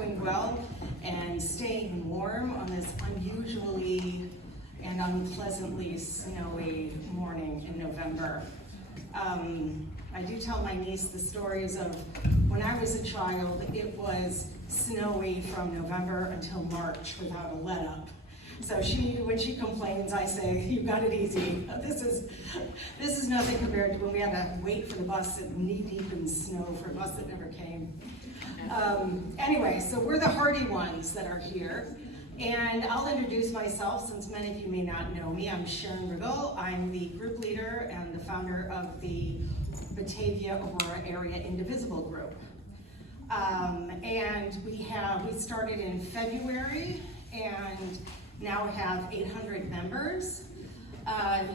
doing well and staying warm on this unusually and unpleasantly snowy morning in November. I do tell my niece the stories of when I was a child, it was snowy from November until March without a let-up. So when she complains, I say, "You got it easy. This is nothing compared to when we had to wait for the bus knee-deep in snow for a bus that never came." Anyway, so we're the hardy ones that are here. And I'll introduce myself since many of you may not know me. I'm Sharon Riddle. I'm the group leader and the founder of the Batavia-Aurora area Indivisible group. And we started in February and now have 800 members. And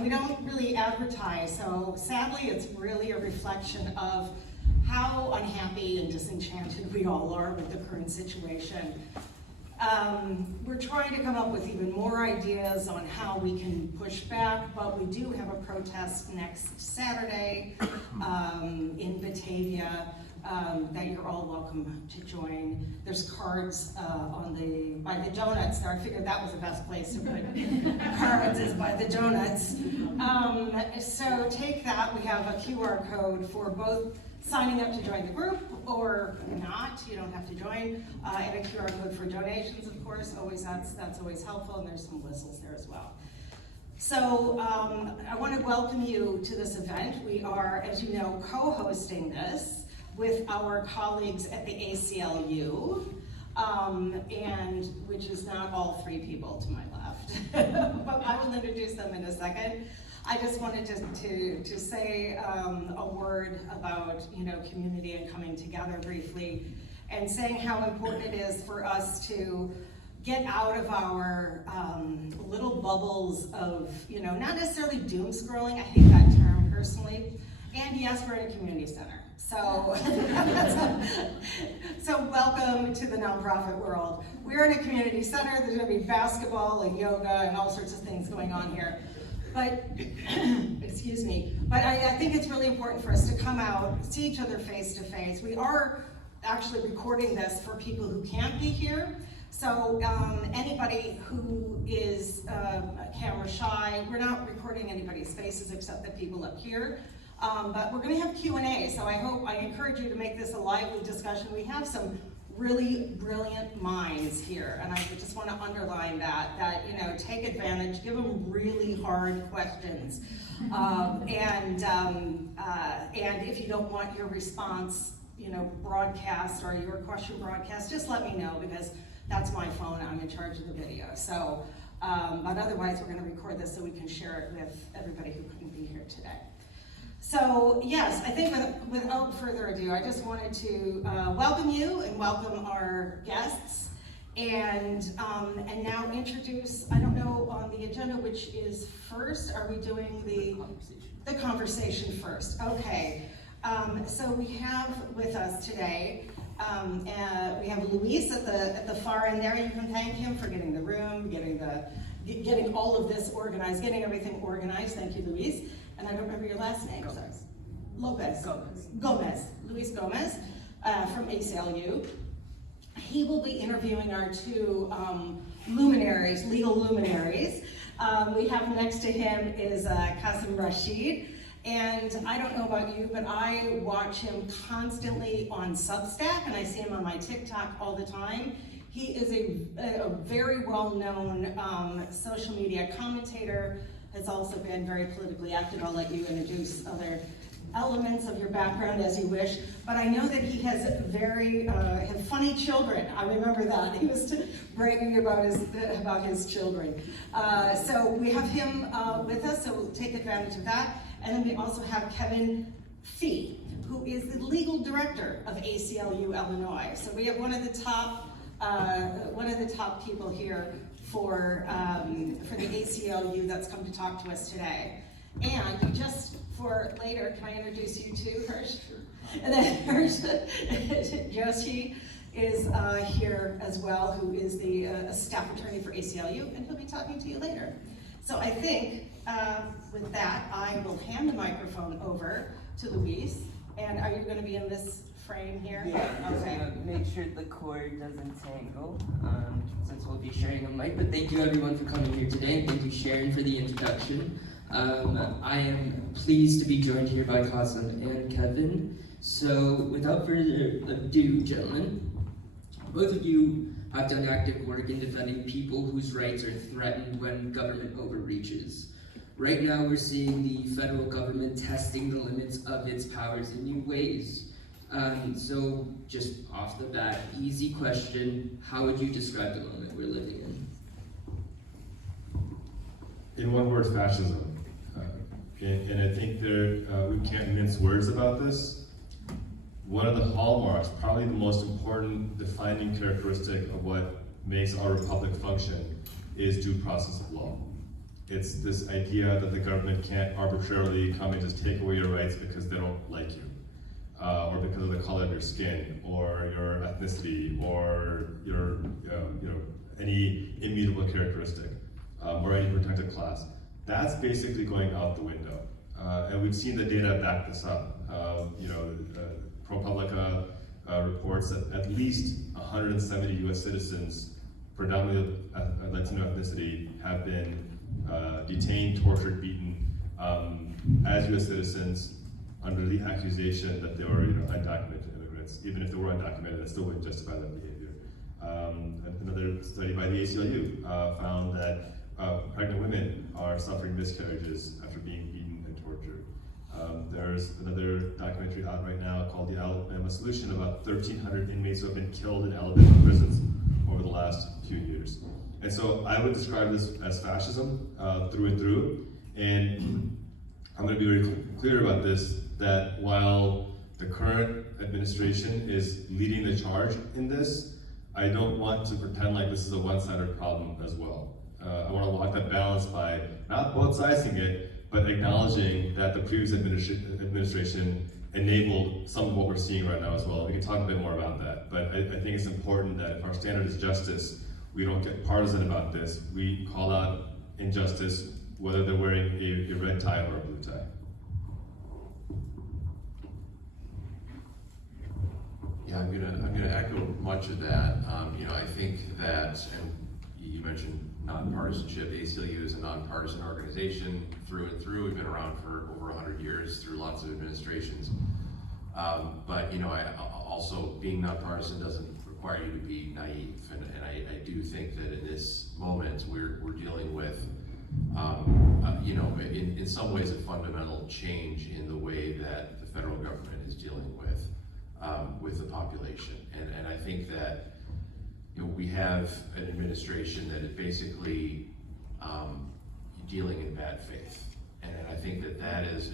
we don't really advertise, so sadly it's really a reflection of how unhappy and disenchanted we all are with the current situation. We're trying to come up with even more ideas on how we can push back, but we do have a protest next Saturday in Batavia that you're all welcome to join. There's cards by the donuts there. I figured that was the best place to put cards is by the donuts. So take that. We have a QR code for both signing up to join the group or not. You don't have to join. And a QR code for donations, of course. That's always helpful, and there's some whistles there as well. So I want to welcome you to this event. We are, as you know, co-hosting this with our colleagues at the ACLU, and which is not all three people to my left, but I will introduce them in a second. I just wanted to say a word about community and coming together briefly, and saying how important it is for us to get out of our little bubbles of not necessarily doom scrolling. I hate that term personally. And yes, we're in a community center. So, so welcome to the nonprofit world. We're in a community center. There's going to be basketball and yoga and all sorts of things going on here. But, excuse me, but I think it's really important for us to come out, see each other face to face. We are actually recording this for people who can't be here. So anybody who is camera shy, we're not recording anybody's faces except the people up here. But we're going to have Q&A, so I encourage you to make this a lively discussion. We have some really brilliant minds here, and I just want to underline that take advantage, give them really hard questions, and if you don't want your response, broadcast or your question broadcast, just let me know, because that's my phone. I'm in charge of the video. So, but otherwise, we're going to record this so we can share it with everybody who couldn't be here today. So yes, I think without further ado, I just wanted to welcome you and welcome our guests, and now introduce, I don't know on the agenda which is first. Are we doing the conversation first? Okay. So we have with us today, we have Luis at the far end there. You can thank him for getting the room, getting all of this organized, getting everything organized. Thank you, Luis. And I don't remember your last name. Gomez. Luis Gomez from ACLU. He will be interviewing our two luminaries, legal luminaries. We have next to him is Qasim Rashid. And I don't know about you, but I watch him constantly on Substack, and I see him on my TikTok all the time. He is a very well-known social media commentator, has also been very politically active. I'll let you introduce other elements of your background as you wish, but I know that he has have funny children. I remember that. He was bragging about his children. So we have him with us, so we'll take advantage of that. And then we also have Kevin Fee, who is the legal director of ACLU Illinois. So we have one of the top people here for the ACLU that's come to talk to us today. And just for later, can I introduce you too, Hirsch? Sure. And then Hirsch Joshi is here as well, who is the staff attorney for ACLU, and he'll be talking to you later. So I think with that, I will hand the microphone over to Luis. And are you going to be in this frame here? Yeah, I'm just Okay. gonna make sure the cord doesn't tangle, since we'll be sharing a mic. But thank you everyone for coming here today, and thank you Sharon for the introduction. I am pleased to be joined here by Qasim and Kevin. So without further ado, gentlemen, both of you have done active work in defending people whose rights are threatened when government overreaches. Right now we're seeing the federal government testing the limits of its powers in new ways. So just off the bat, easy question, how would you describe the moment we're living in? In one word, fascism. And I think we can't mince words about this. One of the hallmarks, probably the most important defining characteristic of what makes our republic function is due process of law. It's this idea that the government can't arbitrarily come and just take away your rights because they don't like you, or because of the color of your skin, or your ethnicity, or your any immutable characteristic, or any protected class. That's basically going out the window, and we've seen the data back this up. ProPublica reports that at least 170 U.S. citizens, predominantly Latino ethnicity, have been detained, tortured, beaten as U.S. citizens under the accusation that they were undocumented immigrants. Even if they were undocumented, that still wouldn't justify that behavior. Another study by the ACLU found that pregnant women are suffering miscarriages after being beaten and tortured. There's another documentary out right now called The Alabama Solution about 1,300 inmates who have been killed in Alabama prisons over the last few years. And so I would describe this as fascism through and through. And I'm going to be very clear about this, that while the current administration is leading the charge in this, I don't want to pretend like this is a one-sided problem as well. I want to walk that balance by not both sizing it, but acknowledging that the previous administration enabled some of what we're seeing right now as well. We can talk a bit more about that, but I think it's important that if our standard is justice, we don't get partisan about this. We call out injustice, whether they're wearing a red tie or a blue tie. Yeah, I'm gonna echo much of that. I think that, and you mentioned nonpartisanship. ACLU is a nonpartisan organization through and through. We've been around for over 100 years through lots of administrations. But I also, being nonpartisan doesn't require you to be naive, and I do think that in this moment we're dealing with, in some ways, a fundamental change in the way that the federal government is dealing with the population, and I think that we have an administration that is basically dealing in bad faith, and I think that is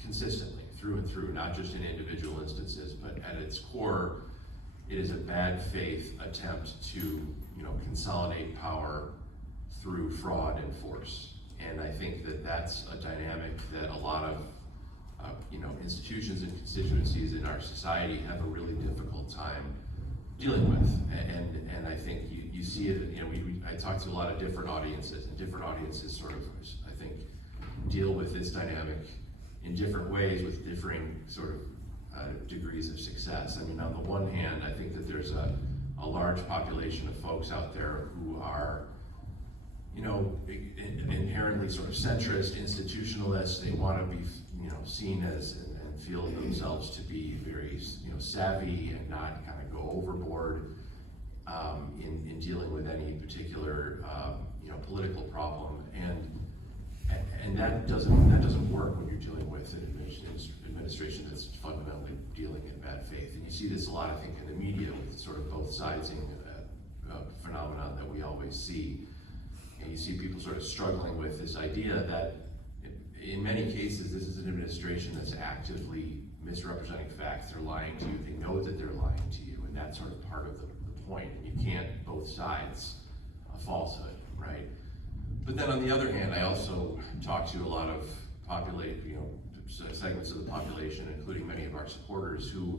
consistently through and through, not just in individual instances, but at its core, it is a bad faith attempt to consolidate power through fraud and force. And I think that that's a dynamic that a lot of institutions and constituencies in our society have a really difficult time dealing with. And I think you see it. I talk to a lot of different audiences, and different audiences sort of, I think, deal with this dynamic in different ways with differing sort of degrees of success. I mean, on the one hand, I think that there's a large population of folks out there who are, inherently sort of centrist, institutionalist. They want to be, seen as and feel themselves to be very, savvy and not kind of go overboard in dealing with any particular, political problem. And that doesn't work when you're dealing with an administration that's fundamentally dealing in bad faith. And you see this a lot, I think, in the media with sort of both sidesing phenomenon that we always see. And you see people sort of struggling with this idea that in many cases, this is an administration that's actively misrepresenting facts. They're lying to you. They know that they're lying to you, and that's sort of part of the point. And you can't both sides a falsehood, right? But then on the other hand, I also talk to a lot of segments of the population, including many of our supporters, who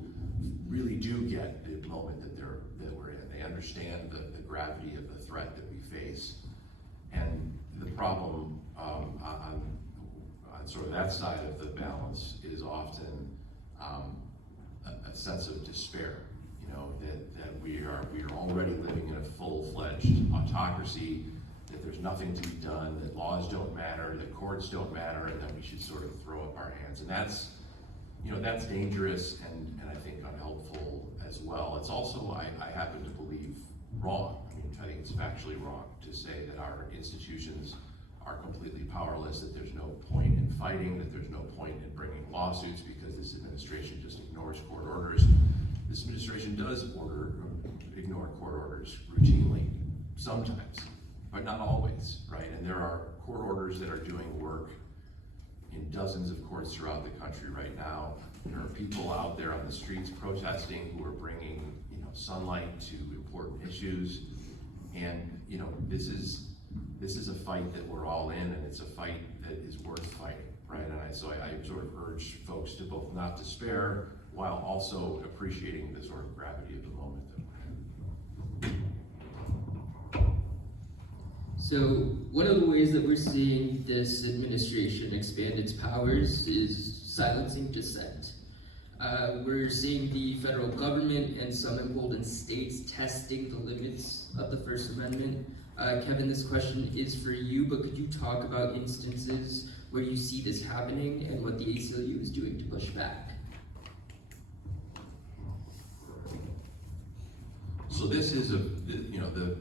really do get the moment that we're in. They understand the gravity of the threat that we face, and the problem on sort of that side of the balance is often a sense of despair, you know, that we are already living in a full-fledged autocracy, that there's nothing to be done, that laws don't matter, that courts don't matter, and that we should sort of throw up our hands. And that's, you know, that's dangerous and I think unhelpful as well. It's also, I happen to believe, wrong. I mean, I think it's factually wrong to say that our institutions are completely powerless, that there's no point in fighting, that there's no point in bringing lawsuits because this administration just ignores court orders. This administration does ignore court orders routinely, sometimes, but not always, right? And there are court orders that are doing work in dozens of courts throughout the country right now. There are people out there on the streets protesting who are bringing, you know, sunlight to important issues. And, you know, this is a fight that we're all in, and it's a fight that is worth fighting, right? And so I sort of urge folks to both not despair while also appreciating the sort of gravity of the moment that we're in. So one of the ways that we're seeing this administration expand its powers is silencing dissent. We're seeing the federal government and some emboldened states testing the limits of the First Amendment. Kevin, this question is for you, but could you talk about instances where you see this happening and what the ACLU is doing to push back? So this is the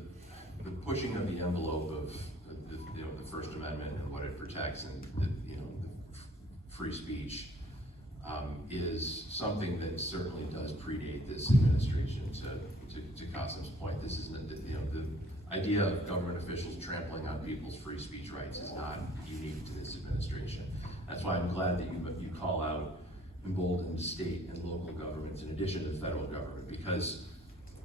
pushing of the envelope of the First Amendment and what it protects, and the free speech is something that certainly does predate this administration. To Qasim's point, this isn't the idea of government officials trampling on people's free speech rights is not unique to this administration. That's why I'm glad that you call out emboldened state and local governments in addition to federal government, because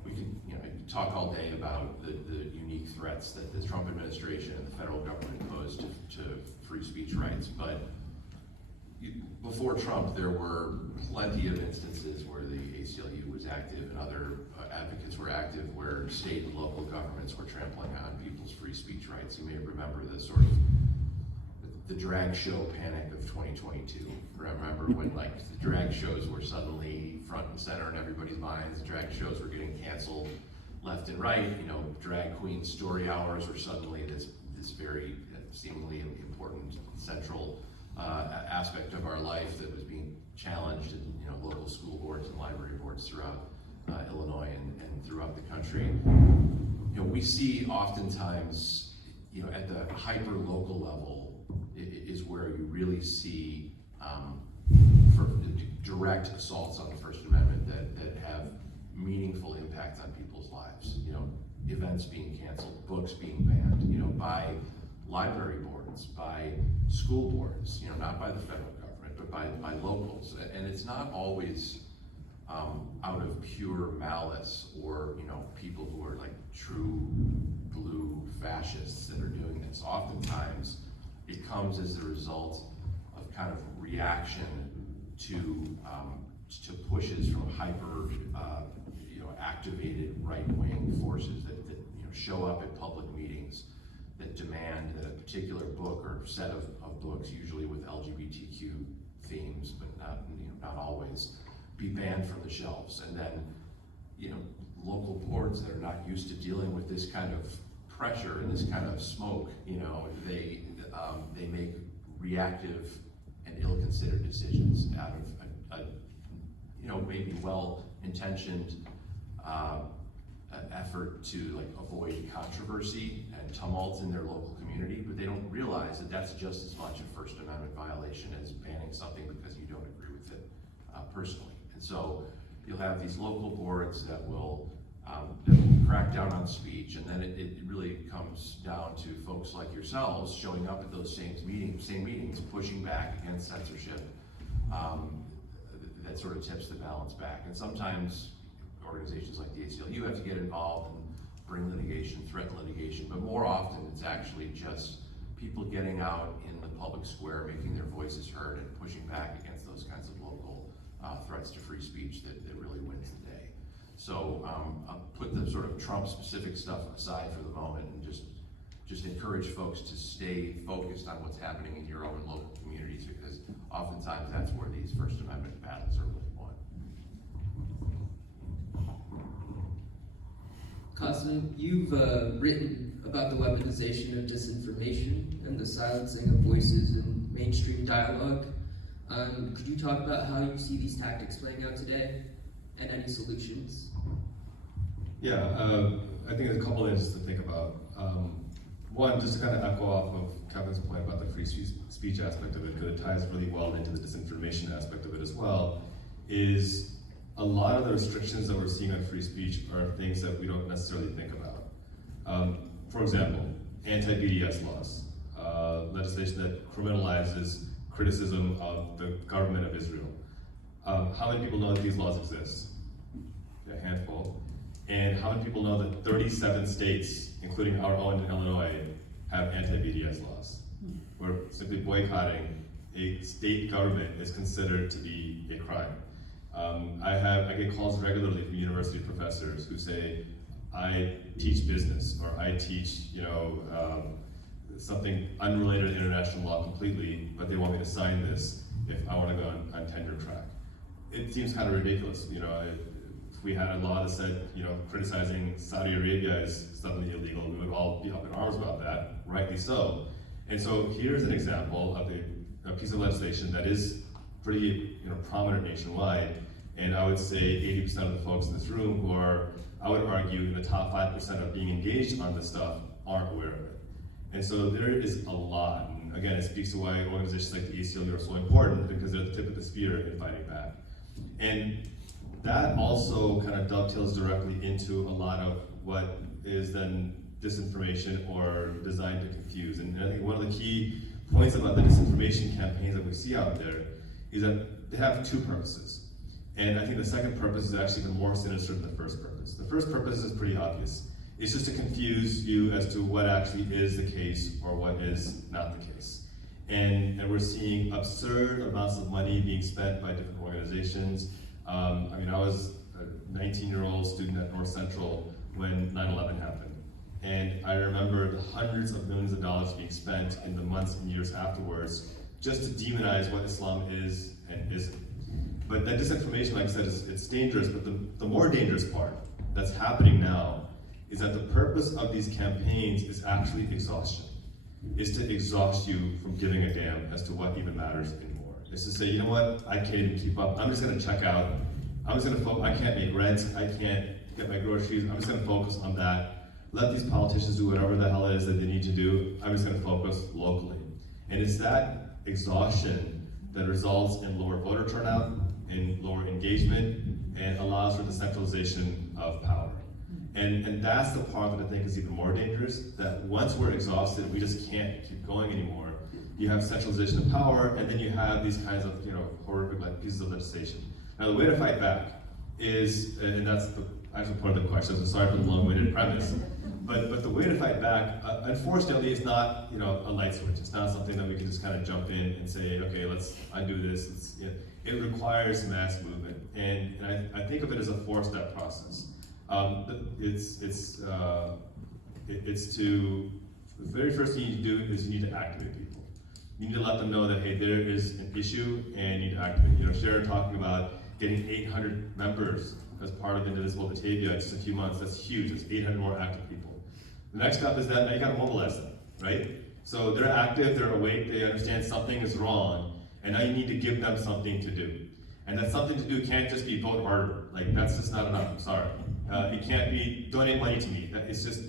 we can talk all day about the unique threats that the Trump administration and the federal government pose to free speech rights. But before Trump, there were plenty of instances where the ACLU was active and other advocates were active where state and local governments were trampling on people's free speech rights. You may remember the sort of the drag show panic of 2022. Remember when like the drag shows were suddenly front and center in everybody's minds, drag shows were getting canceled left and right, drag queen story hours were suddenly this very seemingly important central aspect of our life that was being challenged in local school boards and library boards throughout Illinois and throughout the country. We see oftentimes, at the hyper local level is where you really see for direct assaults on the First Amendment that have meaningful impact on people's lives. Events being canceled, books being banned, by library boards, by school boards, not by the federal government, but by locals. And it's not always out of pure malice or, people who are like true blue fascists that are doing this. Oftentimes, it comes as a result of kind of reaction to pushes from hyper, activated right-wing forces that show up at public meetings that demand that a particular book or set of books, usually with LGBTQ themes, but not always, be banned from the shelves. And then, local boards that are not used to dealing with this kind of pressure and this kind of smoke, they make reactive and ill-considered decisions out of a maybe well-intentioned effort to avoid controversy and tumult in their local community, but they don't realize that that's just as much a First Amendment violation as banning something because you don't agree with it personally. And so you'll have these local boards that will crack down on speech, and then it really comes down to folks like yourselves showing up at those same meetings, pushing back against censorship. That sort of tips the balance back. And sometimes organizations like the ACLU have to get involved and bring litigation, threaten litigation, but more often it's actually just people getting out in the public square, making their voices heard and pushing back against those kinds of local threats to free speech that really wins the day. So I'll put the sort of Trump-specific stuff aside for the moment and just encourage folks to stay focused on what's happening in your own local communities, because oftentimes that's where these First Amendment battles are really won. Qasim, you've written about the weaponization of disinformation and the silencing of voices in mainstream dialogue. Could you talk about how you see these tactics playing out today and any solutions? Yeah, I think there's a couple things to think about. One, just to kind of echo off of Kevin's point about the free speech aspect of it, because it ties really well into the disinformation aspect of it as well, is a lot of the restrictions that we're seeing on free speech are things that we don't necessarily think about. For example, anti-BDS laws, legislation that criminalizes criticism of the government of Israel. How many people know that these laws exist? A handful. And how many people know that 37 states, including our own Illinois, have anti-BDS laws? Where simply boycotting a state government is considered to be a crime. I get calls regularly from university professors who say, I teach business, or I teach, something unrelated to international law completely, but they want me to sign this if I want to go on tenure track. It seems kind of ridiculous, if we had a law that said, criticizing Saudi Arabia is suddenly illegal, we would all be up in arms about that, rightly so. And so here's an example of a piece of legislation that is pretty prominent nationwide, and I would say 80% of the folks in this room who are, I would argue, in the top 5% of being engaged on this stuff aren't aware of it. And so there is a lot, and again, it speaks to why organizations like the ACLU are so important, because they're the tip of the spear in fighting back. And that also kind of dovetails directly into a lot of what is then disinformation or designed to confuse. And I think one of the key points about the disinformation campaigns that we see out there is that they have two purposes. And I think the second purpose is actually even more sinister than the first purpose. The first purpose is pretty obvious. It's just to confuse you as to what actually is the case or what is not the case. And we're seeing absurd amounts of money being spent by different organizations. I was a 19-year-old student at North Central when 9/11 happened. And I remember the hundreds of millions of dollars being spent in the months and years afterwards just to demonize what Islam is and isn't. But that disinformation, like I said, it's dangerous, but the more dangerous part that's happening now is that the purpose of these campaigns is actually exhaustion. Is to exhaust you from giving a damn as to what even matters anymore. It's to say, you know what, I can't even keep up, I'm just gonna check out, I'm just gonna focus, I can't make rent, I can't get my groceries, I'm just gonna focus on that. Let these politicians do whatever the hell it is that they need to do, I'm just gonna focus locally. And it's that exhaustion that results in lower voter turnout, in lower engagement, and allows for the centralization of power. And that's the part that I think is even more dangerous, that once we're exhausted, we just can't keep going anymore. You have centralization of power, and then you have these kinds of horrific pieces of legislation. Now the way to fight back is, and that's the actual part of the question, so sorry for the long-winded premise, but the way to fight back, unfortunately, is not a light switch. It's not something that we can just kind of jump in and say, okay, let's undo this. It requires mass movement, and I think of it as a four-step process. The very first thing you need to do is you need to activate people. You need to let them know that, hey, there is an issue and you need to activate. Sharon talking about getting 800 members as part of Indivisible Batavia in just a few months, that's huge, that's 800 more active people. The next step is that now you gotta mobilize them, right? So they're active, they're awake, they understand something is wrong, and now you need to give them something to do. And that something to do can't just be vote harder, that's just not enough, I'm sorry. It can't be donate money to me. It's just,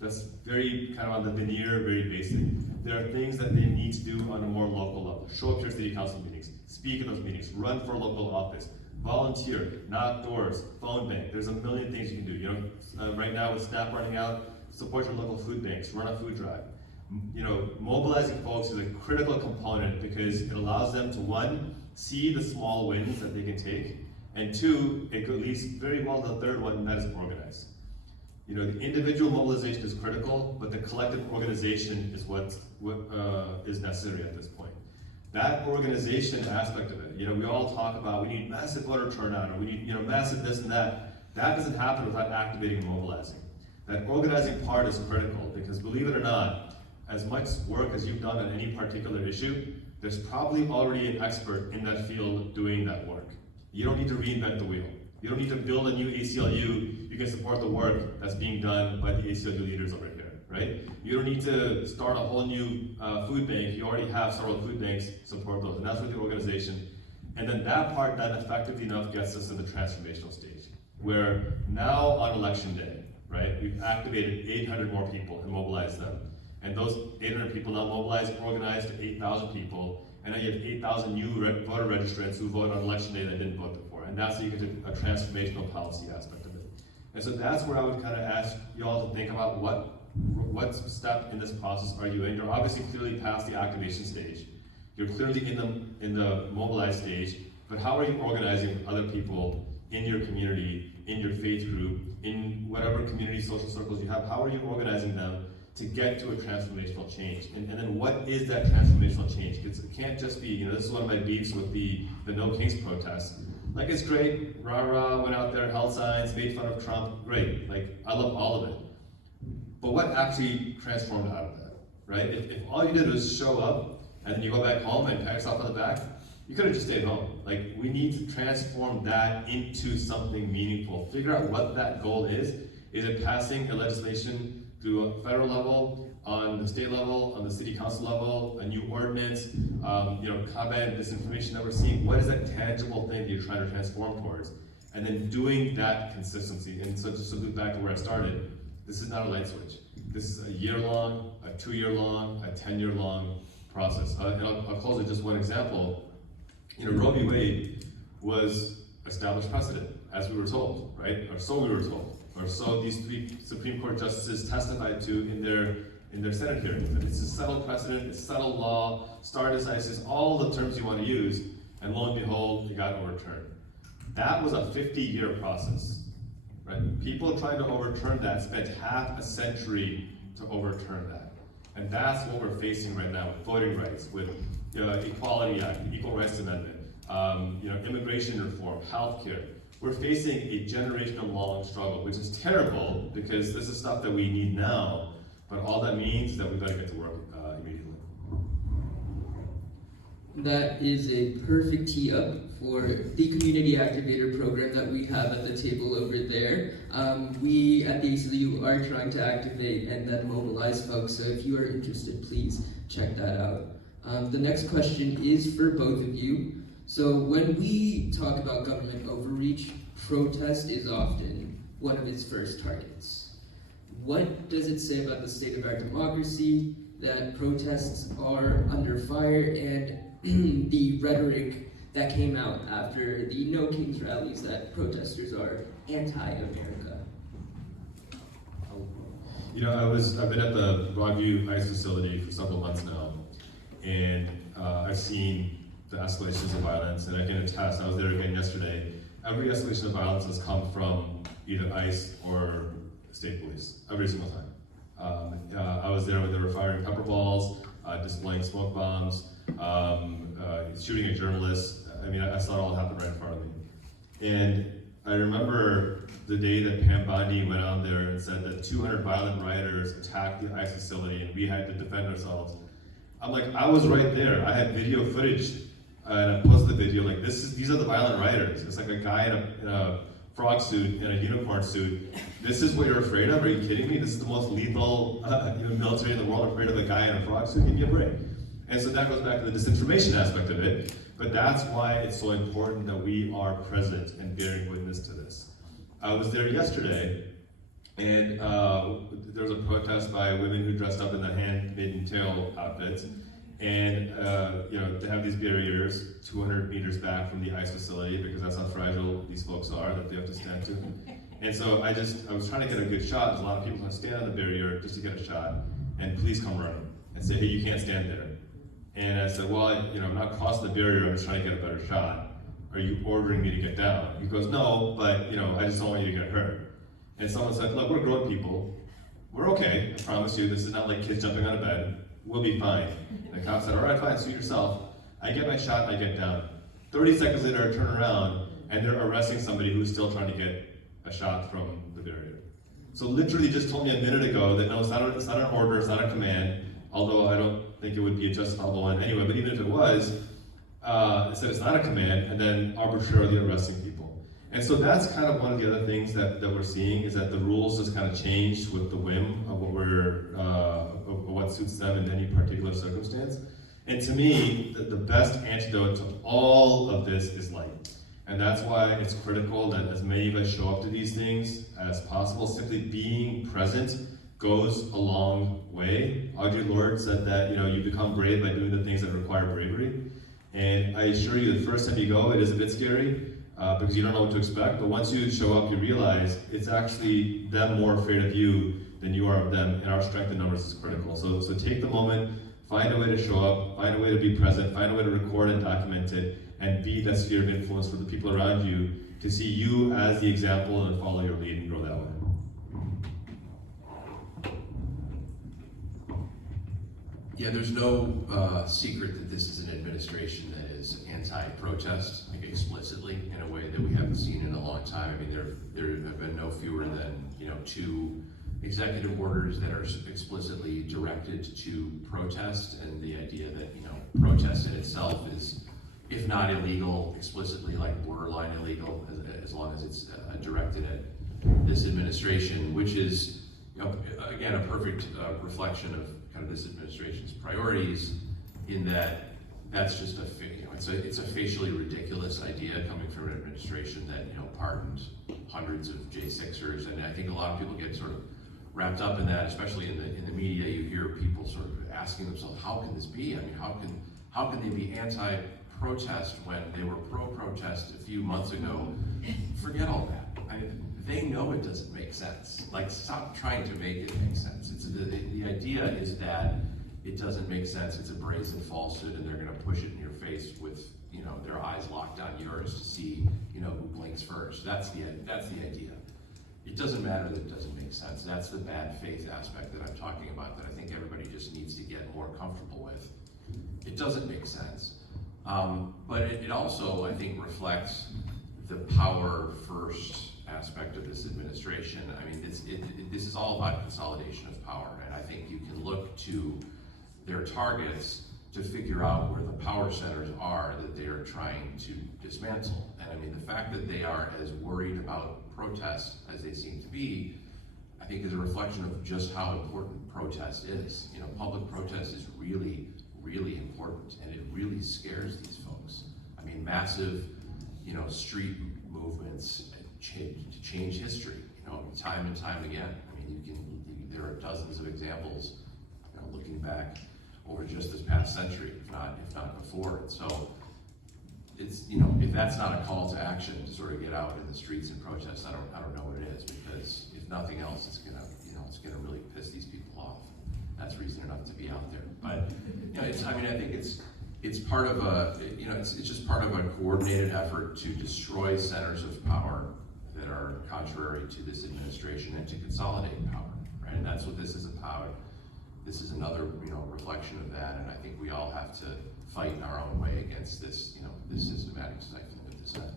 that's very kind of on the veneer, very basic. There are things that they need to do on a more local level. Show up to your city council meetings, speak at those meetings, run for a local office, volunteer, knock doors, phone bank. There's a million things you can do. Right now with SNAP running out, support your local food banks, run a food drive. Mobilizing folks is a critical component because it allows them to, one, see the small wins that they can take, and two, it leads very well to the third one, and that is organize. The individual mobilization is critical, but the collective organization is what is necessary at this point. That organization aspect of it, we all talk about we need massive voter turnout, or we need massive this and that. That doesn't happen without activating and mobilizing. That organizing part is critical because, believe it or not, as much work as you've done on any particular issue, there's probably already an expert in that field doing that work. You don't need to reinvent the wheel. You don't need to build a new ACLU. You can support the work that's being done by the ACLU leaders over here, right? You don't need to start a whole new food bank. You already have several food banks, support those. And that's with the organization. And then that part, that effectively enough gets us in the transformational stage, where now on election day, right, we've activated 800 more people and mobilized them. And those 800 people now mobilized, organized to 8,000 people, and then you have 8,000 new voter registrants who voted on election day that didn't vote before. And that's how you get to a transformational policy aspect of it. And so that's where I would kind of ask you all to think about what step in this process are you in. You're obviously clearly past the activation stage. You're clearly in the mobilized stage, but how are you organizing with other people in your community, in your faith group, in whatever community social circles you have? How are you organizing them to get to a transformational change? And then what is that transformational change? Because it can't just be, this is one of my beefs with the No Kings protests. Like, it's great, rah-rah, went out there, held signs, made fun of Trump, great. Like, I love all of it. But what actually transformed out of that, right? If all you did was show up, and then you go back home and pat yourself on the back, you could have just stayed home. Like, we need to transform that into something meaningful. Figure out what that goal is. Is it passing a legislation through a federal level, on the state level, on the city council level, a new ordinance, combat disinformation that we're seeing? What is that tangible thing that you're trying to transform towards? And then doing that consistency. And so just to loop back to where I started, this is not a light switch. This is a year-long, a 2-year-long, a 10-year-long process. And I'll close with just one example. Roe v. Wade was established precedent, as we were told, right? Or so we were told. Or so these 3 Supreme Court justices testified to in their Senate hearings. And it's a settled precedent, it's settled law, stare decisis, all the terms you want to use, and lo and behold, it got overturned. That was a 50-year process, right? People trying to overturn that spent half a century to overturn that. And that's what we're facing right now with voting rights, with Equality Act, Equal Rights Amendment, immigration reform, healthcare. We're facing a generational long struggle, which is terrible because this is stuff that we need now, but all that means is that we've got to get to work immediately. That is a perfect tee up for the community activator program that we have at the table over there. We at the ACLU are trying to activate and then mobilize folks, so if you are interested, please check that out. The next question is for both of you. So when we talk about government overreach, protest is often one of its first targets. What does it say about the state of our democracy that protests are under fire, and the rhetoric that came out after the No Kings rallies that protesters are anti-America? I've been at the Broadview ICE facility for several months now, and I've seen the escalations of violence, and I can attest, I was there again yesterday, every escalation of violence has come from either ICE or state police, every single time. I was there when they were firing pepper balls, displaying smoke bombs, shooting at journalists. I saw it all happen right in front of me. And I remember the day that Pam Bondi went on there and said that 200 violent rioters attacked the ICE facility and we had to defend ourselves. I'm like, I was right there. I had video footage, and I posted the video, like, these are the violent rioters. It's like a guy in a frog suit and a unicorn suit. This is what you're afraid of? Are you kidding me? This is the most lethal military in the world, afraid of a guy in a frog suit? Give me a break. And so that goes back to the disinformation aspect of it. But that's why it's so important that we are present and bearing witness to this. I was there yesterday, and there was a protest by women who dressed up in the hand, mid, and tail outfits. And they have these barriers 200 meters back from the ICE facility because that's how fragile these folks are that they have to stand to. And so I was trying to get a good shot. There's a lot of people who stand on the barrier just to get a shot, and police come running and say, hey, you can't stand there. And I said, well, I'm not crossing the barrier, I'm just trying to get a better shot. Are you ordering me to get down? He goes, no, but I just don't want you to get hurt. And someone said, look, we're grown people. We're okay, I promise you. This is not like kids jumping on a bed. We'll be fine. And the cop said, all right, fine, suit yourself. I get my shot, I get down. 30 seconds later, I turn around, and they're arresting somebody who's still trying to get a shot from the barrier. So literally just told me a minute ago that no, it's not an order, it's not a command, although I don't think it would be a justifiable one anyway, but even if it was, it said it's not a command, and then arbitrarily arresting people. And so that's kind of one of the other things that we're seeing, is that the rules just kind of change with the whim of what suits them in any particular circumstance. And to me, the best antidote to all of this is light. And that's why it's critical that as many of us show up to these things as possible. Simply being present goes a long way. Audre Lorde said that, you become brave by doing the things that require bravery. And I assure you, the first time you go, it is a bit scary because you don't know what to expect. But once you show up, you realize it's actually them more afraid of you than you are of them, and our strength in numbers is critical. So take the moment, find a way to show up, find a way to be present, find a way to record and document it, and be that sphere of influence for the people around you to see you as the example and follow your lead and grow that way. Yeah, there's no secret that this is an administration that is anti-protest, explicitly, in a way that we haven't seen in a long time. I mean, there have been no fewer than 2 executive orders that are explicitly directed to protest, and the idea that protest in itself is, if not illegal, explicitly like borderline illegal, as long as it's directed at this administration, which is again a perfect reflection of kind of this administration's priorities, in that that's just it's a facially ridiculous idea coming from an administration that pardoned hundreds of J6ers, and I think a lot of people get sort of wrapped up in that, especially in the media. You hear people sort of asking themselves, how can this be? I mean, how can they be anti-protest when they were pro-protest a few months ago? Forget all that. They know it doesn't make sense. Like, stop trying to make it make sense. The idea is that it doesn't make sense. It's a brazen falsehood, and they're going to push it in your face with their eyes locked on yours to see who blinks first. That's the idea. It doesn't matter that it doesn't make sense. That's the bad faith aspect that I'm talking about, that I think everybody just needs to get more comfortable with. It doesn't make sense. But it also, I think, reflects the power first aspect of this administration. I mean, this is all about consolidation of power, and I think you can look to their targets to figure out where the power centers are that they are trying to dismantle. And I mean, the fact that they are as worried about protest as they seem to be, I think is a reflection of just how important protest is. Public protest is really, really important, and it really scares these folks. I mean, massive, street movements change history, time and time again. I mean, there are dozens of examples, looking back over just this past century, if not before. And so it's, if that's not a call to action to sort of get out in the streets and protest, I don't know what it is, because if nothing else, it's gonna really piss these people off. That's reason enough to be out there. But I think it's part of it's just part of a coordinated effort to destroy centers of power that are contrary to this administration and to consolidate power, right? And that's what this is about. This is another, reflection of that, and I think we all have to fight in our own way against this, this systematic stifling of dissent.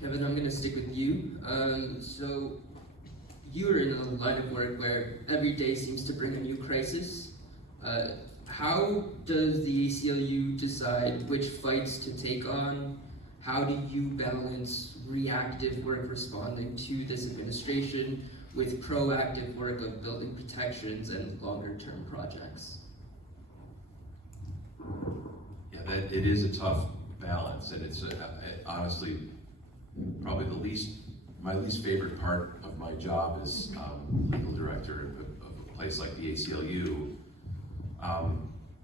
Kevin, I'm going to stick with you. So you are in a line of work where every day seems to bring a new crisis. How does the ACLU decide which fights to take on? How do you balance reactive work responding to this administration with proactive work of building protections and longer-term projects? Yeah, it is a tough balance, and it's honestly probably my least favorite part of my job as legal director of a place like the ACLU,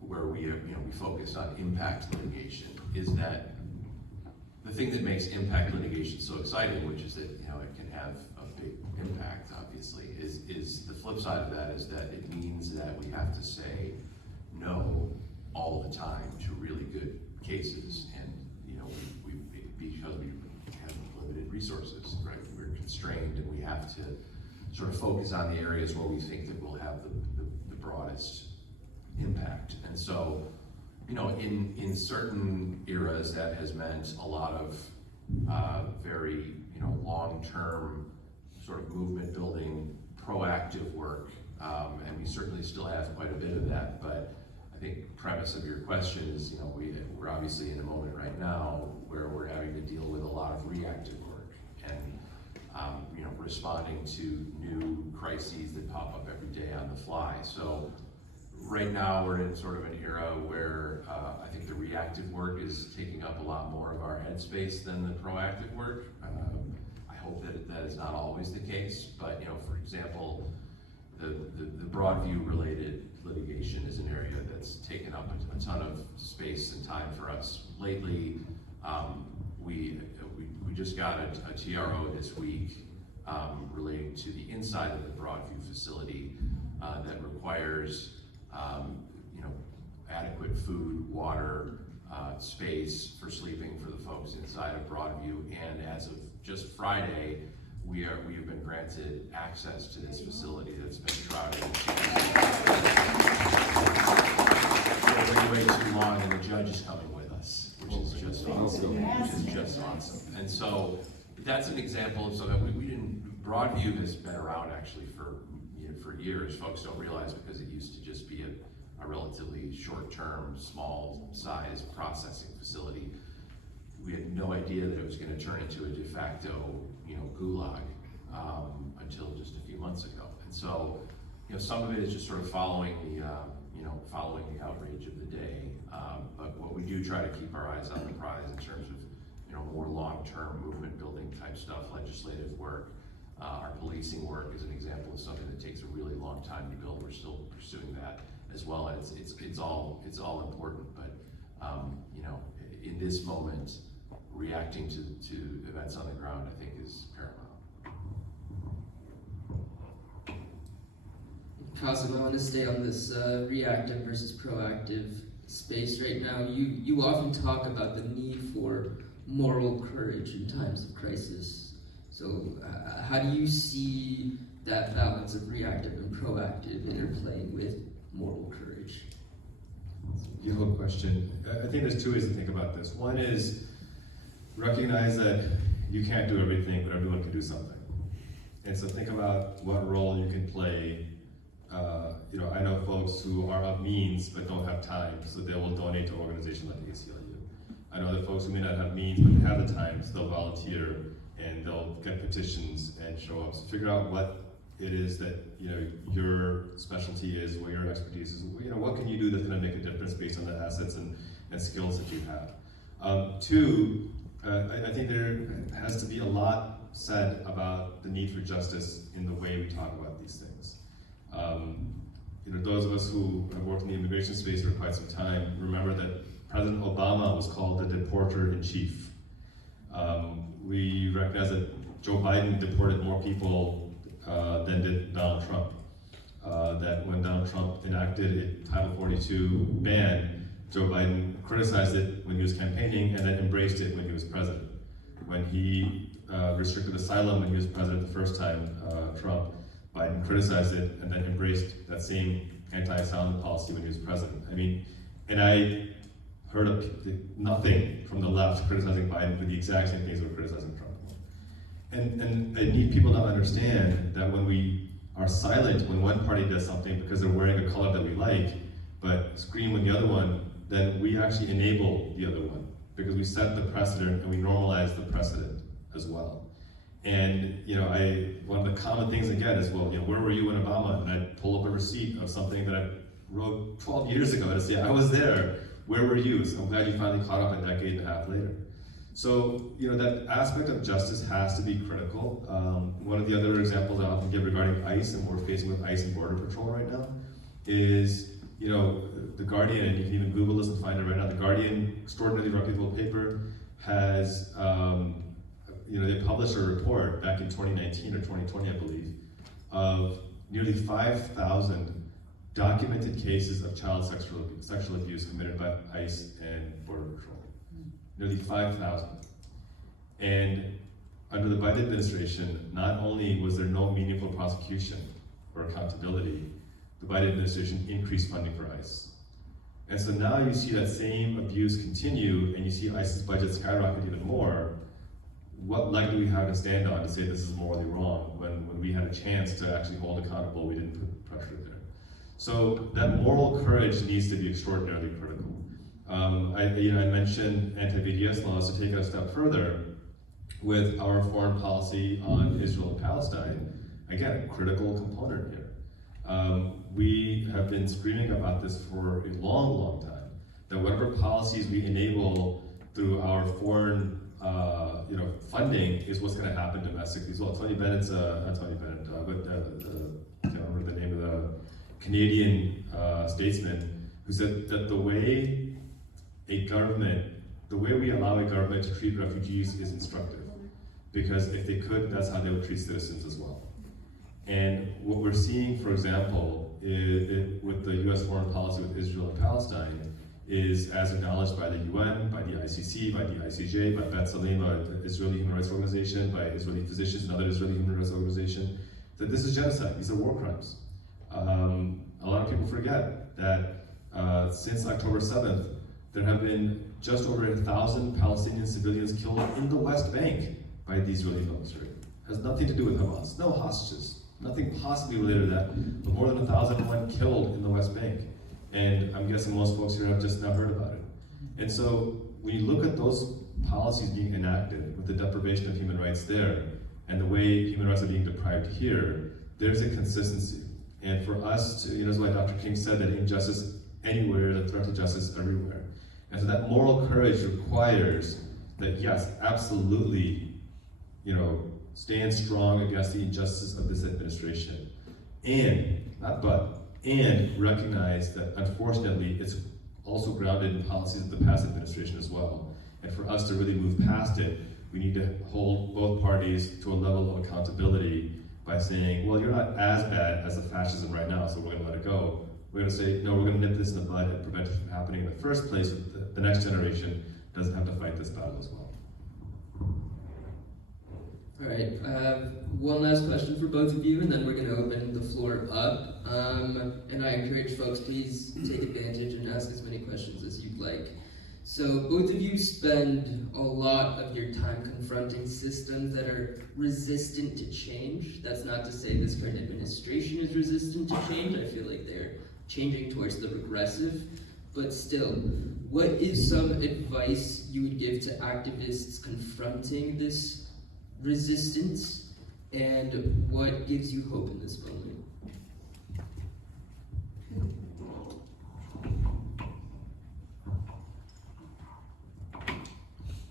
where we focus on impact litigation, is that the thing that makes impact litigation so exciting, which is that it can have a big impact, obviously, is the flip side of that is that it means that we have to say no all the time to really good cases, and because we have limited resources, right? We're constrained, and we have to sort of focus on the areas where we think that we'll have the broadest impact. And so, in certain eras, that has meant a lot of very long-term sort of movement building, proactive work, and we certainly still have quite a bit of that. But I think premise of your question is, we're obviously in a moment right now where we're having to deal with a lot of reactive work and, responding to new crises that pop up every day on the fly. So right now we're in sort of an era where I think the reactive work is taking up a lot more of our headspace than the proactive work. I hope that is not always the case, but for example, the Broadview related litigation is an area that's taken up a ton of space and time for us. Lately, we just got a TRO this week relating to the inside of the Broadview facility that requires adequate food, water, space for sleeping for the folks inside of Broadview. And as of just Friday, we have been granted access to this facility that's been shrouded way too long, and the judge is coming with us, which is just awesome. And so that's an example of something we didn't. Broadview has been around actually for years. Folks don't realize because it used to just be a relatively short-term, small-size processing facility. We had no idea that it was going to turn into a de facto, gulag until just a few months ago. And so, some of it is just sort of following the outrage of the day. But what we do try to keep our eyes on the prize in terms of, more long-term movement-building type stuff, legislative work. Our policing work is an example of something that takes a really long time to build. We're still pursuing that as well, and it's all important. But in this moment, reacting to events on the ground, I think, is paramount. Kasim, I want to stay on this reactive versus proactive space right now. You often talk about the need for moral courage in times of crisis. So how do you see that balance of reactive and proactive interplaying with moral courage? Beautiful question. I think there's two ways to think about this. One is recognize that you can't do everything, but everyone can do something. And so think about what role you can play. I know folks who are of means but don't have time, so they will donate to organizations like the ACLU. I know that folks who may not have means but they have the time, so they'll volunteer and they'll get petitions and show up. So figure out what it is that your specialty is, what your expertise is. What can you do that's going to make a difference based on the assets and skills that you have. Two, I think there has to be a lot said about the need for justice in the way we talk about these things. Those of us who have worked in the immigration space for quite some time remember that President Obama was called the deporter in chief. We recognize that Joe Biden deported more people than did Donald Trump. That when Donald Trump enacted a Title 42 ban, Joe Biden criticized it when he was campaigning and then embraced it when he was president. When he restricted asylum when he was president the first time, Trump, Biden criticized it and then embraced that same anti-asylum policy when he was president. And I heard nothing from the left criticizing Biden for the exact same things we're criticizing Trump. And I need people to understand that when we are silent when one party does something because they're wearing a color that we like, but scream when the other one, then we actually enable the other one because we set the precedent and we normalize the precedent as well. And one of the common things I get is, well, where were you when Obama? And I pull up a receipt of something that I wrote 12 years ago to say, I was there. Where were you? So I'm glad you finally caught up a decade and a half later. So, that aspect of justice has to be critical. One of the other examples I often give regarding ICE, and we're facing with ICE and Border Patrol right now, is, The Guardian, and you can even Google this and find it right now, The Guardian, extraordinarily reputable paper, has, they published a report back in 2019 or 2020, I believe, of nearly 5,000 documented cases of child sexual abuse committed by ICE and Border Patrol. Nearly 5,000. And under the Biden administration, not only was there no meaningful prosecution or accountability, the Biden administration increased funding for ICE. And so now you see that same abuse continue, and you see ICE's budget skyrocket even more. What leg do we have to stand on to say this is morally wrong when we had a chance to actually hold accountable, we didn't put pressure there? So that moral courage needs to be extraordinarily critical. I mentioned anti-BDS laws. To take it a step further, with our foreign policy on Israel and Palestine, again, a critical component here. We have been screaming about this for a long, long time, that whatever policies we enable through our foreign funding is what's going to happen domestically as well. Tony Bennett's, not Tony Bennett, I can't remember the name of the Canadian statesman, who said that the way we allow a government to treat refugees is instructive. Because if they could, that's how they would treat citizens as well. And what we're seeing, for example, with the US foreign policy with Israel and Palestine, is as acknowledged by the UN, by the ICC, by the ICJ, by Batavia-Aurora, the Israeli Human Rights Organization, by Israeli physicians and other Israeli Human Rights Organizations, that this is genocide, these are war crimes. A lot of people forget that since October 7th, there have been just over 1,000 Palestinian civilians killed in the West Bank by the Israeli military. It has nothing to do with Hamas, no hostages, nothing possibly related to that, but more than 1,001 killed in the West Bank. And I'm guessing most folks here have just now heard about it. And so when you look at those policies being enacted with the deprivation of human rights there, and the way human rights are being deprived here, there's a consistency. And for us to, that's why Dr. King said that injustice anywhere, the threat to justice everywhere. And so that moral courage requires that, yes, absolutely, stand strong against the injustice of this administration. And, not but, and recognize that unfortunately it's also grounded in policies of the past administration as well. And for us to really move past it, we need to hold both parties to a level of accountability by saying, well, you're not as bad as the fascism right now, so we're gonna let it go. We're gonna say, no, we're gonna nip this in the bud and prevent it from happening in the first place, so the next generation doesn't have to fight this battle as well. All right, I have one last question for both of you, and then we're going to open the floor up. And I encourage folks, please take advantage and ask as many questions as you'd like. So both of you spend a lot of your time confronting systems that are resistant to change. That's not to say this current administration is resistant to change. I feel like they're changing towards the progressive. But still, what is some advice you would give to activists confronting this resistance, and what gives you hope in this moment?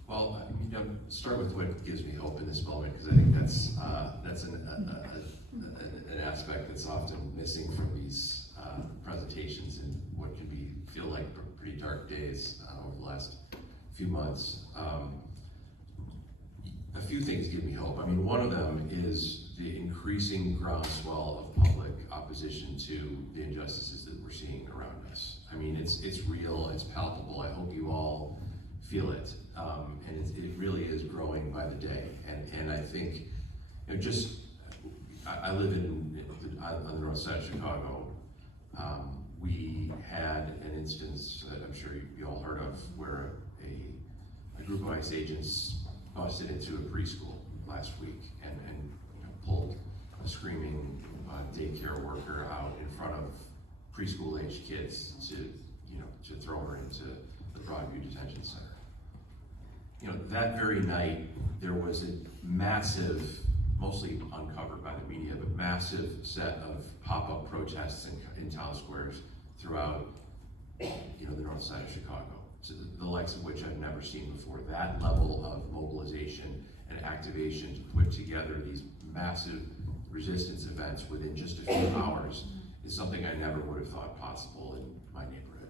Well, start with what gives me hope in this moment, because I think that's an aspect that's often missing from these presentations and what can feel like pretty dark days over the last few months. A few things give me hope. I mean, one of them is the increasing groundswell of public opposition to the injustices that we're seeing around us. I mean, it's real, it's palpable. I hope you all feel it, and it really is growing by the day. And I think, I live on the north side of Chicago. We had an instance that I'm sure you all heard of, where a group of ICE agents busted into a preschool last week and pulled a screaming daycare worker out in front of preschool-aged kids to throw her into the Broadview Detention Center. That very night there was a massive, mostly uncovered by the media, but massive set of pop-up protests in town squares throughout the north side of Chicago. So the likes of which I've never seen before. That level of mobilization and activation to put together these massive resistance events within just a few hours is something I never would have thought possible in my neighborhood.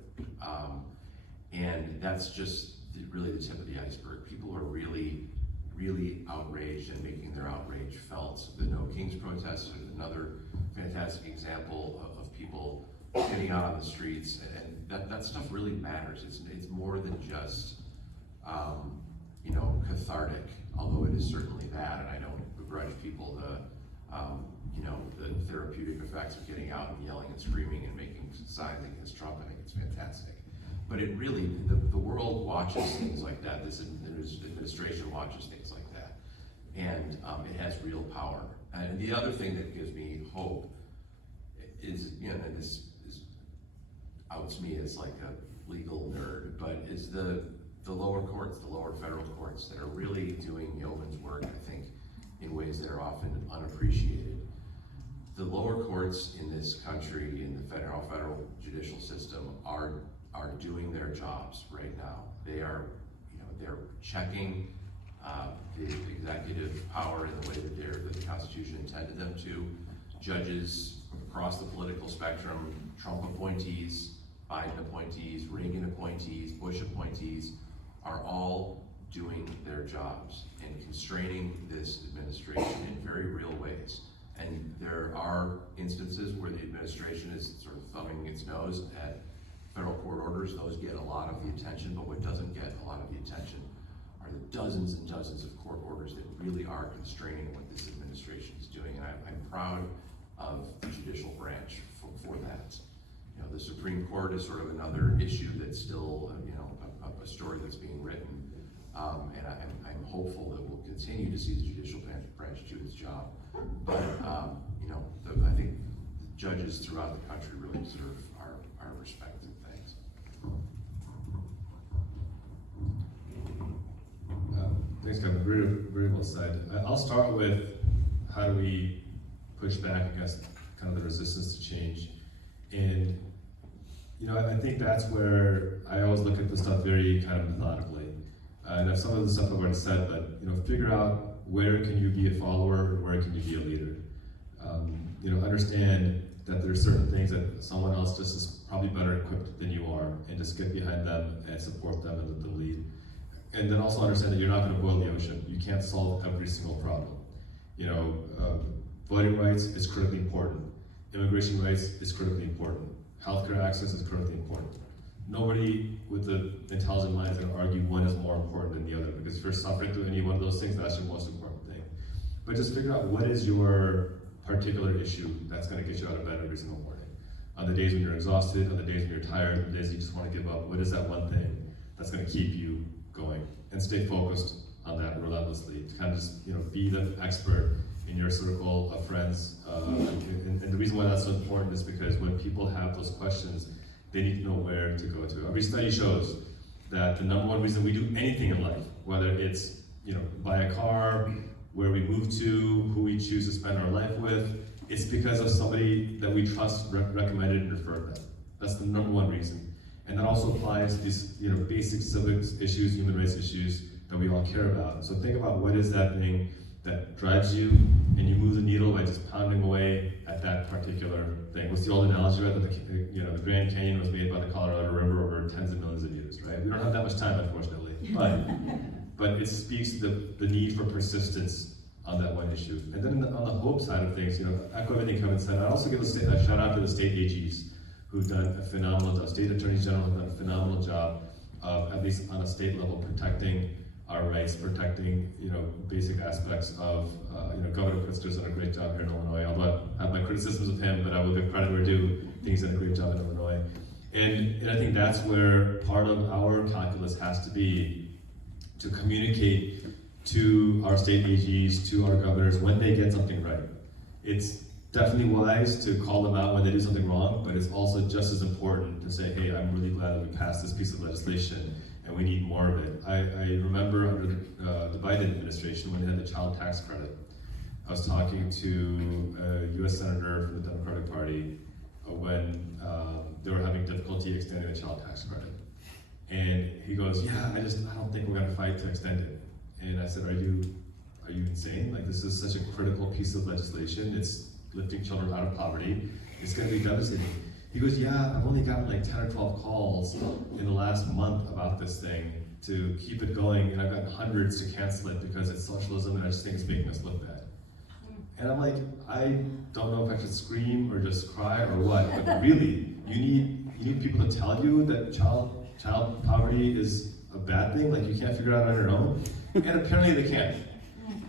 And that's just really the tip of the iceberg. People are really, really outraged and making their outrage felt. The No Kings protests is another fantastic example of people getting out on the streets, and that stuff really matters. It's more than just cathartic, although it is certainly that, and I don't begrudge people the therapeutic effects of getting out and yelling and screaming and making signs against Trump. I think it's fantastic. But it really, the world watches things like that. This administration watches things like that, and it has real power. And the other thing that gives me hope is, and this is outs me as like a legal nerd, but is the lower courts, the lower federal courts that are really doing yeoman's work, I think, in ways that are often unappreciated. The lower courts in this country, in the federal judicial system, are doing their jobs right now. They are, they're checking the executive power in the way that the Constitution intended them to. Judges across the political spectrum, Trump appointees, Biden appointees, Reagan appointees, Bush appointees, are all doing their jobs and constraining this administration in very real ways. And there are instances where the administration is sort of thumbing its nose at federal court orders. Those get a lot of the attention, but what doesn't get a lot of the attention are the dozens and dozens of court orders that really are constraining what this administration is doing. And I'm proud of the judicial branch for that. The Supreme Court is sort of another issue that's still, a story that's being written. And I'm hopeful that we'll continue to see the judicial branch do its job. But, I think judges throughout the country really deserve our respect and thanks. Thanks, Kevin. Very, very well said. I'll start with how do we push back against kind of the resistance to change. And, I think that's where I always look at this stuff very kind of methodically. And some of the stuff I've already said, but, figure out where can you be a follower and where can you be a leader. Understand that there's certain things that someone else just is probably better equipped than you are, and just get behind them and support them and let them lead. And then also understand that you're not going to boil the ocean. You can't solve every single problem. Voting rights is critically important. Immigration rights is critically important. Healthcare access is critically important. Nobody with the intelligent mind is going to argue one is more important than the other, because if you're suffering through any one of those things, that's your most important thing. But just figure out what is your particular issue that's going to get you out of bed every single morning. On the days when you're exhausted, on the days when you're tired, on the days you just want to give up, what is that one thing that's going to keep you going? And stay focused on that relentlessly, to kind of just be the expert in your circle of friends. And the reason why that's so important is because when people have those questions, they need to know where to go to. Every study shows that the number one reason we do anything in life, whether it's buy a car, where we move to, who we choose to spend our life with, it's because of somebody that we trust recommended and referred them. That's the number one reason. And that also applies to these basic civics issues, human rights issues that we all care about. So think about what is that thing that drives you, and you move the needle by just pounding away at that particular thing. What's the old analogy, right? That the Grand Canyon was made by the Colorado River over tens of millions of years, right? We don't have that much time, unfortunately, but it speaks to the need for persistence on that one issue. And then on the hope side of things, echo everything Kevin said. I also give a shout out to the state AGs who've done a phenomenal job. State attorneys general have done a phenomenal job of, at least on a state level, protecting our rights, protecting basic aspects of Governor Pritzker's done a great job here in Illinois. Although I have my criticisms of him, but I will give credit where due. I think he's done a great job in Illinois, and I think that's where part of our calculus has to be, to communicate to our state AGs, to our governors when they get something right. It's definitely wise to call them out when they do something wrong, but it's also just as important to say, hey, I'm really glad that we passed this piece of legislation, and we need more of it. I remember under the Biden administration, when they had the child tax credit, I was talking to a US Senator from the Democratic Party when they were having difficulty extending the child tax credit. And he goes, yeah, I don't think we're gonna fight to extend it. And I said, are you insane? Like, this is such a critical piece of legislation. It's lifting children out of poverty. It's gonna be devastating. He goes, yeah, I've only gotten like 10 or 12 calls in the last month about this thing to keep it going, and I've gotten hundreds to cancel it because it's socialism and I just think it's making us look bad. And I'm like, I don't know if I should scream or just cry or what, but really, you need people to tell you that child poverty is a bad thing, like you can't figure it out on your own, and apparently they can't.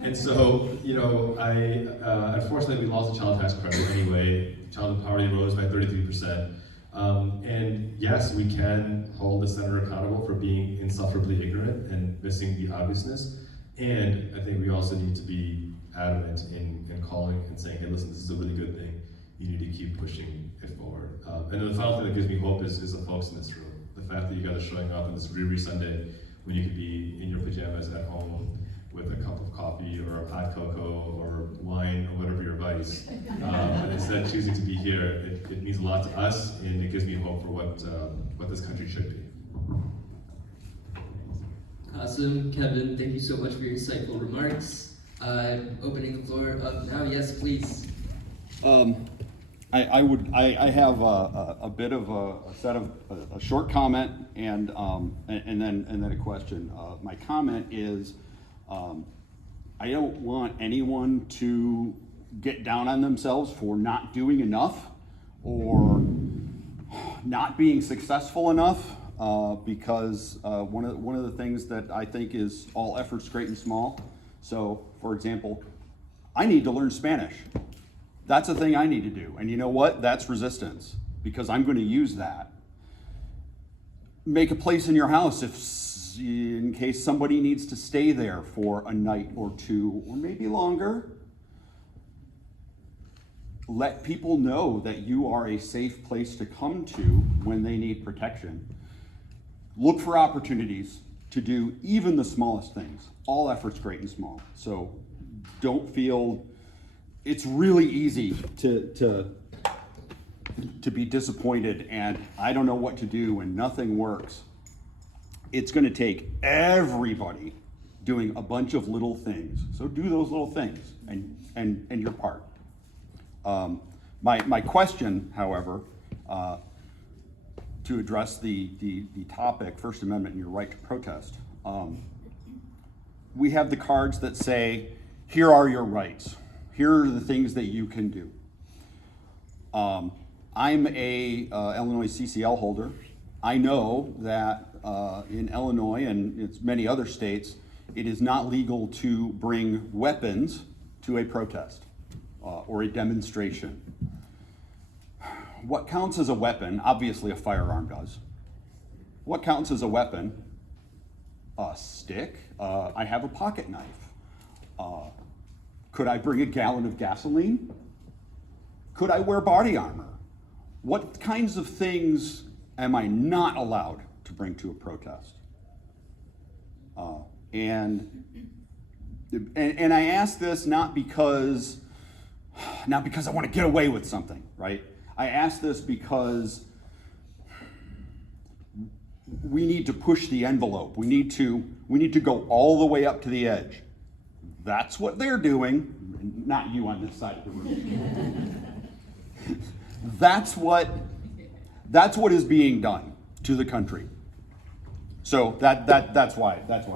And so, unfortunately we lost the child tax credit anyway. Child poverty rose by 33%. And yes, we can hold the senator accountable for being insufferably ignorant and missing the obviousness. And I think we also need to be adamant in calling and saying, hey, listen, this is a really good thing. You need to keep pushing it forward. And then the final thing that gives me hope is the folks in this room. The fact that you guys are showing up on this Riri Sunday when you could be in your pajamas at home with a cup of coffee or a hot cocoa or wine or whatever your vice, and instead choosing to be here, it means a lot to us, and it gives me hope for what this country should be. Awesome, Kevin, thank you so much for your insightful remarks. Opening the floor up now, yes, please. I have a bit of a short comment and then a question. My comment is, I don't want anyone to get down on themselves for not doing enough or not being successful enough, because one of the things that I think is all efforts great and small. So, for example, I need to learn Spanish. That's a thing I need to do. And you know what? That's resistance, because I'm going to use that. Make a place in your house in case somebody needs to stay there for a night or two, or maybe longer. Let people know that you are a safe place to come to when they need protection. Look for opportunities to do even the smallest things. All efforts great and small. So don't feel, it's really easy to be disappointed and I don't know what to do and nothing works. It's going to take everybody doing a bunch of little things. So do those little things and your part. My question, however, to address the topic, First Amendment and your right to protest, we have the cards that say, here are your rights. Here are the things that you can do. I'm a Illinois CCL holder. I know that in Illinois and it's many other states, it is not legal to bring weapons to a protest or a demonstration. What counts as a weapon? Obviously a firearm does. What counts as a weapon? A stick. I have a pocket knife. Could I bring a gallon of gasoline? Could I wear body armor? What kinds of things am I not allowed to bring to a protest? And I ask this not because I want to get away with something, right? I ask this because we need to push the envelope. We need to go all the way up to the edge. That's what they're doing, not you on this side of the room. That's what is being done to the country. So that's why I asked.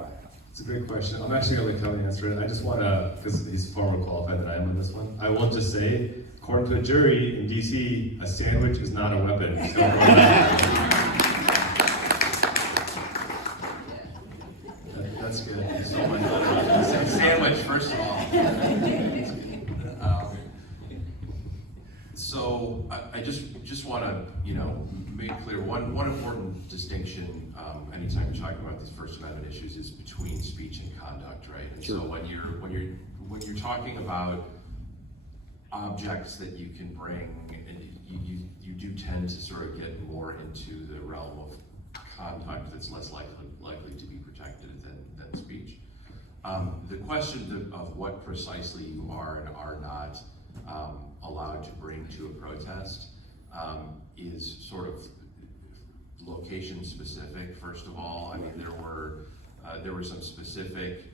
It's a great question. I'm actually going to let Kelly answer it. I just want to, because he's far more qualified than I am on this one. I will just say, according to a jury in DC, a sandwich is not a weapon. So That's good. So much sandwich, first of all. So I just want to make clear one important distinction anytime you're talking about these First Amendment issues is between speech and conduct, right? And Sure. so when you're talking about objects that you can bring, and you do tend to sort of get more into the realm of conduct that's less likely to be protected than speech. The question of what precisely you are and are not allowed to bring to a protest is sort of location specific. First of all, I mean there were some specific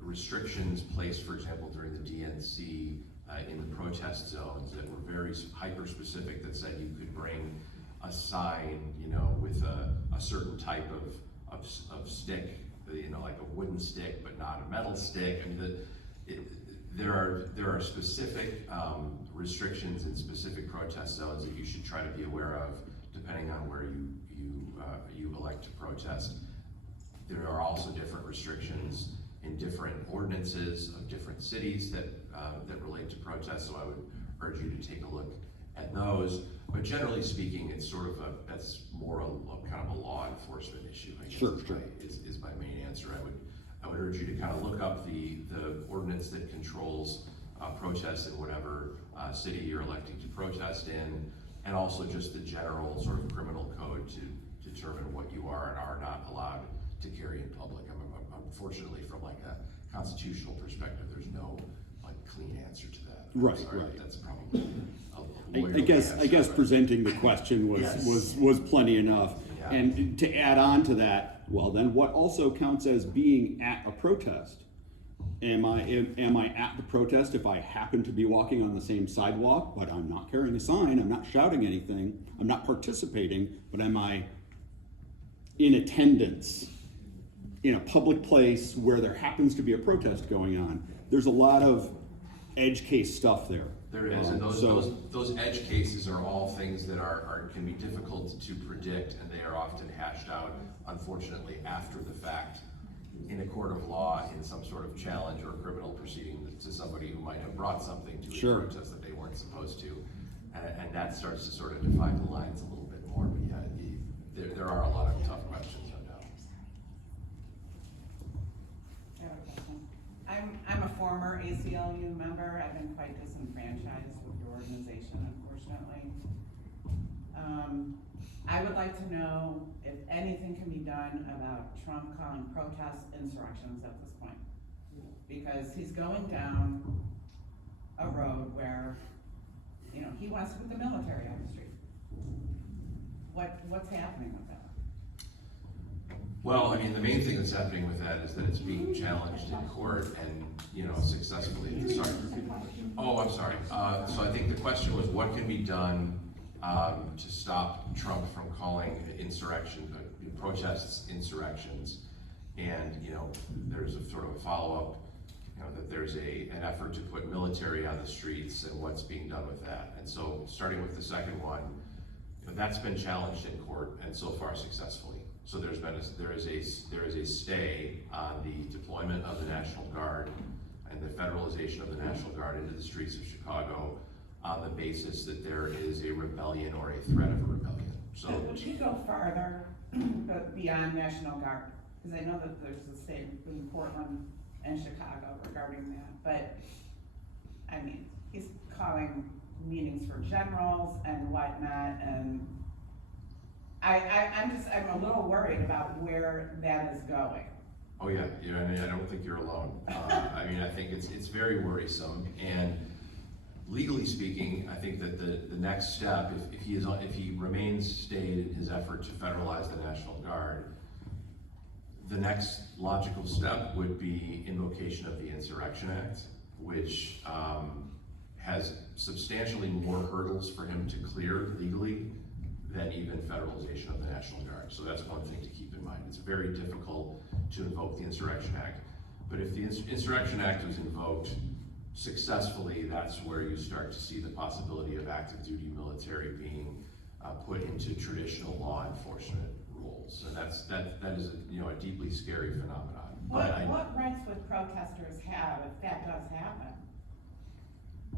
restrictions placed, for example, during the DNC in the protest zones that were very hyper specific that said you could bring a sign, with a certain type of stick, like a wooden stick, but not a metal stick. I mean, there are specific restrictions in specific protest zones that you should try to be aware of, depending on where you elect to protest. There are also different restrictions in different ordinances of different cities that relate to protests. So I would urge you to take a look at those. But generally speaking, it's sort of that's more a kind of a law enforcement issue, I guess. Sure. Is my main answer. I would urge you to kind of look up the ordinance that controls protest in whatever city you're electing to protest in, and also just the general sort of criminal code to determine what you are and are not allowed to carry in public. Unfortunately, from like a constitutional perspective, there's no like clean answer to that. Right, Sorry, right. That's probably I guess but- presenting the question was plenty enough. Yeah. And to add on to that, well then, what also counts as being at a protest? Am I at the protest if I happen to be walking on the same sidewalk, but I'm not carrying a sign, I'm not shouting anything, I'm not participating, but am I in attendance in a public place where there happens to be a protest going on? There's a lot of edge case stuff there. There is, and So- those edge cases are all things that can be difficult to predict, and they are often hashed out, unfortunately, after the fact in a court of law in some sort of challenge or criminal proceeding to somebody who might have brought something to Sure. a protest that they weren't supposed to. And that starts to sort of define the lines a little bit more, but yeah, there are a lot of tough questions, no doubt. I have a question. I'm a former ACLU member. I've been quite disenfranchised with your organization, unfortunately. I would like to know if anything can be done about Trump calling protests insurrections at this point. Because he's going down a road where, you know, he wants to put the military on the street. What's happening with that? Well, I mean, the main thing that's happening with that is that it's being challenged in court and, you know, successfully. Sorry. Oh, I'm sorry. So I think the question was, what can be done to stop Trump from calling protests insurrections? And, you know, there's a sort of a follow-up, you know, that there's an effort to put military on the streets and what's being done with that. And so, starting with the second one, you know, that's been challenged in court and so far successfully. So there is a stay on the deployment of the National Guard and the federalization of the National Guard into the streets of Chicago on the basis that there is a rebellion or a threat of a rebellion. So Would you go farther beyond National Guard? Because I know that there's a state in Portland and Chicago regarding that, but I mean, he's calling meetings for generals and whatnot, and I'm a little worried about where that is going. oh yeah, I mean, I don't think you're alone. I mean, I think it's very worrisome, and legally speaking, I think that the next step, if he remains stayed in his effort to federalize the National Guard, the next logical step would be invocation of the Insurrection Act, which has substantially more hurdles for him to clear legally than even federalization of the National Guard. So that's one thing to keep in mind. It's very difficult to invoke the Insurrection Act, but if the Insurrection Act was invoked successfully, that's where you start to see the possibility of active duty military being put into traditional law enforcement roles, and that is a deeply scary phenomenon. What rights would protesters have if that does happen?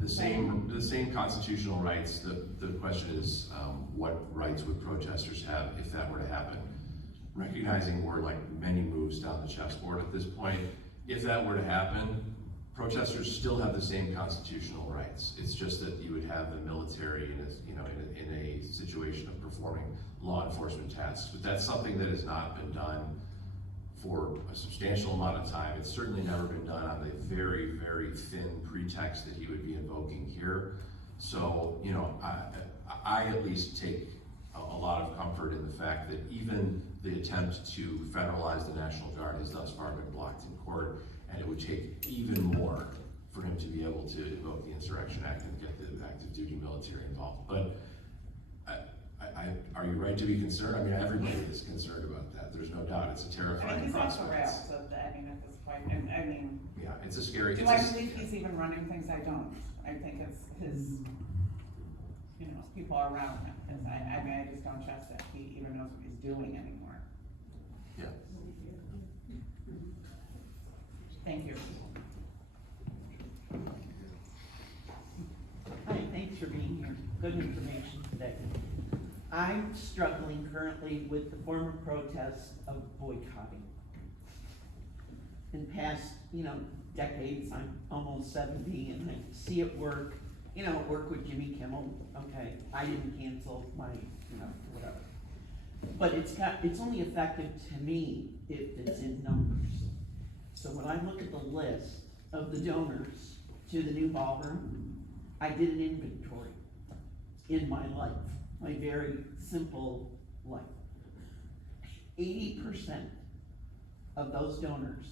The same constitutional rights. The question is, what rights would protesters have if that were to happen? Recognizing we're like many moves down the chessboard at this point, if that were to happen, protesters still have the same constitutional rights. It's just that you would have the military in a situation of performing law enforcement tasks. But that's something that has not been done for a substantial amount of time. It's certainly never been done on the very, very thin pretext that he would be invoking here. So, you know, I at least take a lot of comfort in the fact that even the attempt to federalize the National Guard has thus far been blocked in court, and it would take even more for him to be able to invoke the Insurrection Act and get the active duty military involved. But are you right to be concerned? I mean, everybody is concerned about that. There's no doubt. It's a I mean, terrifying he's off the prospect. rails at this point, and I mean, Yeah, it's a scary. do I believe he's even running things? I don't. I think it's his, people around him, because I just don't trust that he even knows what he's doing anymore. Yeah. Thank you. Hi, thanks for being here. Good information today. I'm struggling currently with the former protests of boycotting. In past, decades, I'm almost 70, and I see it work, work with Jimmy Kimmel, okay, I didn't cancel my, whatever. But it's only effective to me if it's in numbers. So when I look at the list of the donors to the new ballroom, I did an inventory in my life, my very simple life. 80% of those donors,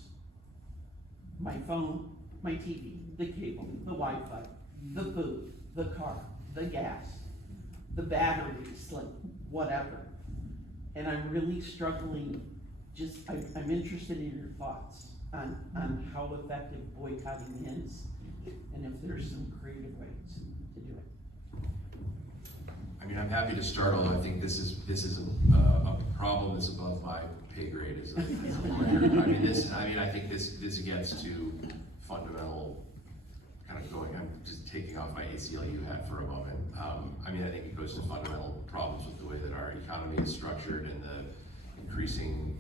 my phone, my TV, the cable, the Wi-Fi, the food, the car, the gas, the batteries, like whatever. And I'm really struggling, I'm interested in your thoughts on how effective boycotting is, and if there's some creative ways to do it. I mean, I'm happy to start, although I think this is a problem that's above my pay grade as a lawyer. I think this gets to fundamental, kind of going, I'm just taking off my ACLU hat for a moment. I think it goes to fundamental problems with the way that our economy is structured and the increasing,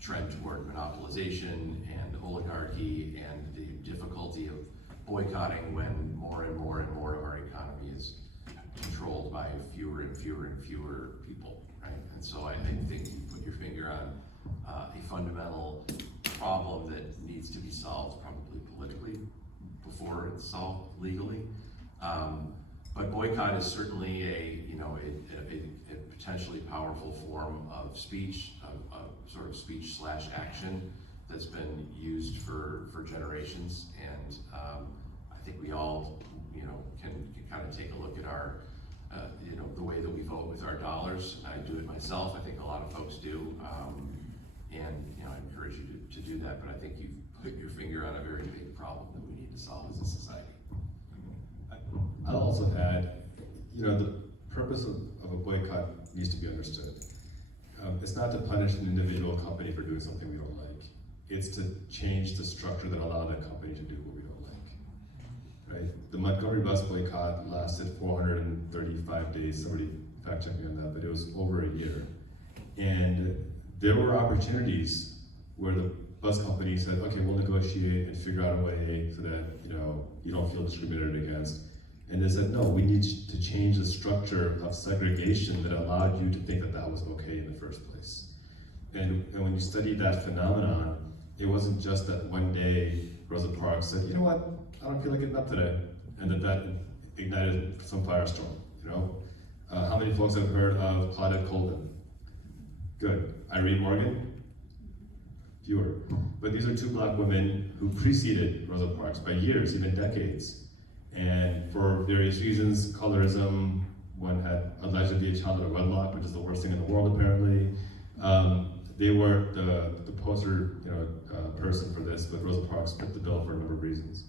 trend toward monopolization and oligarchy and the difficulty of boycotting when more and more and more of our economy is controlled by fewer and fewer and fewer people, right? And so I think you put your finger on a fundamental problem that needs to be solved probably politically before it's solved legally. But boycott is certainly a potentially powerful form of speech, of sort of speech/action that's been used for generations. And I think we all, can kind of take a look at our, the way that we vote with our dollars. I do it myself. I think a lot of folks do. And I encourage you to do that. But I think you've put your finger on a very big problem that we need to solve as a society. I'll also add, the purpose of a boycott needs to be understood. It's not to punish an individual company for doing something we don't like. It's to change the structure that allowed that company to do what we don't like, right? The Montgomery bus boycott lasted 435 days. Somebody fact check me on that, but it was over a year. And there were opportunities where the bus company said, okay, we'll negotiate and figure out a way so that, you don't feel discriminated against. And they said, no, we need to change the structure of segregation that allowed you to think that that was okay in the first place. And when you study that phenomenon, it wasn't just that one day Rosa Parks said, you know what, I don't feel like getting up today. And that ignited some firestorm, How many folks have heard of Claudette Colvin? Good. Irene Morgan? Fewer. But these are two black women who preceded Rosa Parks by years, even decades. And for various reasons, colorism, one had allegedly a child out of wedlock, which is the worst thing in the world apparently. They were the poster person for this, but Rosa Parks fit the bill for a number of reasons.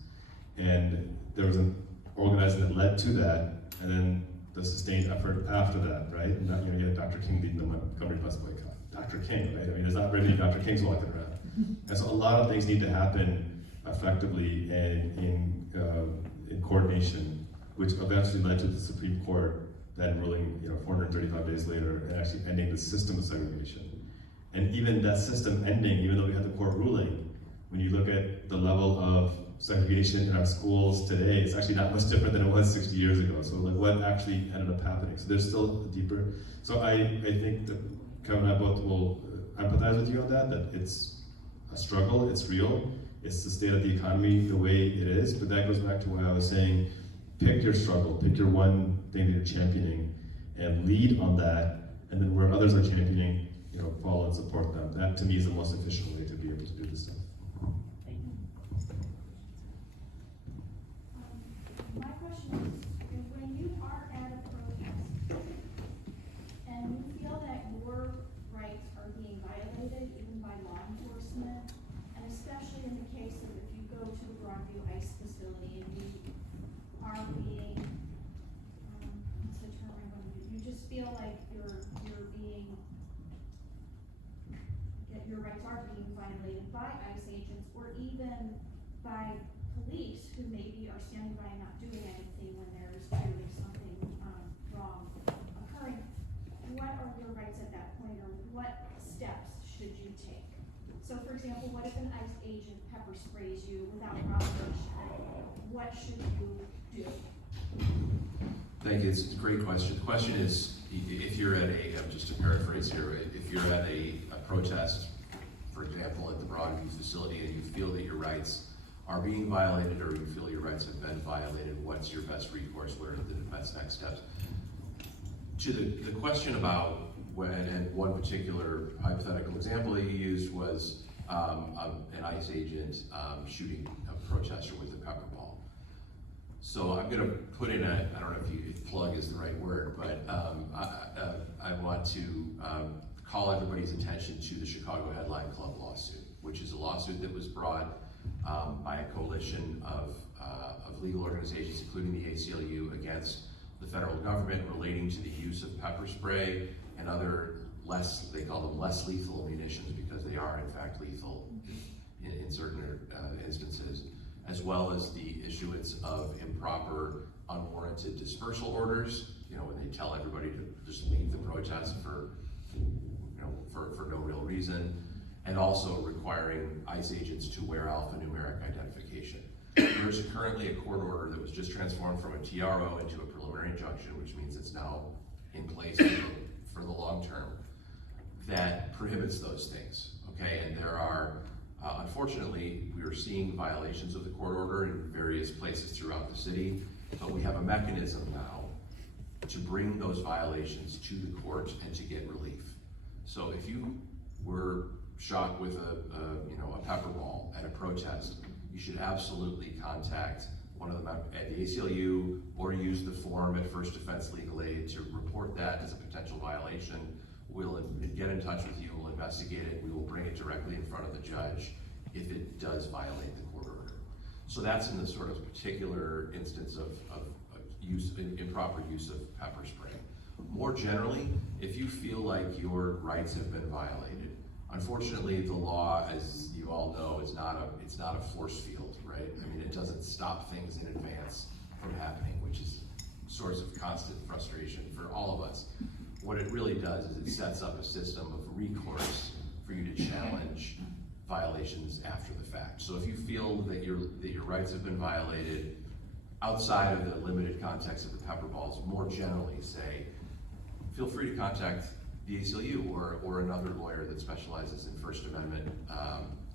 And there was an organizing that led to that, and then the sustained effort after that, right? And that, you had Dr. King leading the Montgomery bus boycott. Dr. King, right? There's not very many Dr. Kings walking around. And so a lot of things need to happen effectively and in coordination, which eventually led to the Supreme Court then ruling, 435 days later and actually ending the system of segregation. And even that system ending, even though we had the court ruling, when you look at the level of segregation in our schools today, it's actually not much different than it was 60 years ago. So what actually ended up happening? So there's still a deeper, so I think that Kevin and I both will empathize with you on that it's a struggle, it's real, it's the state of the economy the way it is, but that goes back to why I was saying, pick your struggle, pick your one thing that you're championing, and lead on that, and then where others are championing, follow and support them. That to me is the most efficient way to be able to do this stuff. Thank you. My question is when you are at a protest and you feel that your rights are being violated even by law enforcement, and especially in the case of if you go to the Broadview ICE facility and you are being, what's the term I'm going to use? You just feel like you're being, your rights are being violated by ICE agents or even by police who maybe are standing by and not doing anything when there's clearly something wrong occurring. What are your rights at that point, or what steps should you take So for example, what if an ICE agent pepper sprays you without provocation? What should you do? Thank you, it's a great question. The question is, if you're at just to paraphrase here, if you're at a protest, for example, at the Broadview facility, and you feel that your rights are being violated, or you feel your rights have been violated, what's your best recourse? What are the best next steps? To the question about when, and one particular hypothetical example that you used was an ICE agent shooting a protester with a pepper ball. So I'm gonna put in I don't know if plug is the right word, but I want to call everybody's attention to the Chicago Headline Club lawsuit, which is a lawsuit that was brought by a coalition of legal organizations, including the ACLU, against the federal government relating to the use of pepper spray and other they call them less lethal munitions, because they are in fact lethal in certain instances, as well as the issuance of improper, unwarranted dispersal orders, when they tell everybody to just leave the protest for no real reason, and also requiring ICE agents to wear alphanumeric identification. There's currently a court order that was just transformed from a TRO into a preliminary injunction, which means it's now in place for the long term, that prohibits those things, okay? And there are, unfortunately, we are seeing violations of the court order in various places throughout the city, but we have a mechanism now to bring those violations to the court and to get relief. So if you were shot with a pepper ball at a protest, you should absolutely contact one of them at the ACLU, or use the form at First Defense Legal Aid to report that as a potential violation. We'll get in touch with you, we'll investigate it, we will bring it directly in front of the judge if it does violate the court order. So that's in the sort of particular instance of improper use of pepper spray. More generally, if you feel like your rights have been violated, unfortunately the law, as you all know, it's not a force field, right? I mean, it doesn't stop things in advance from happening, which is a source of constant frustration for all of us. What it really does is it sets up a system of recourse for you to challenge violations after the fact. So if you feel that your rights have been violated outside of the limited context of the pepper balls, more generally say, feel free to contact the ACLU or another lawyer that specializes in First Amendment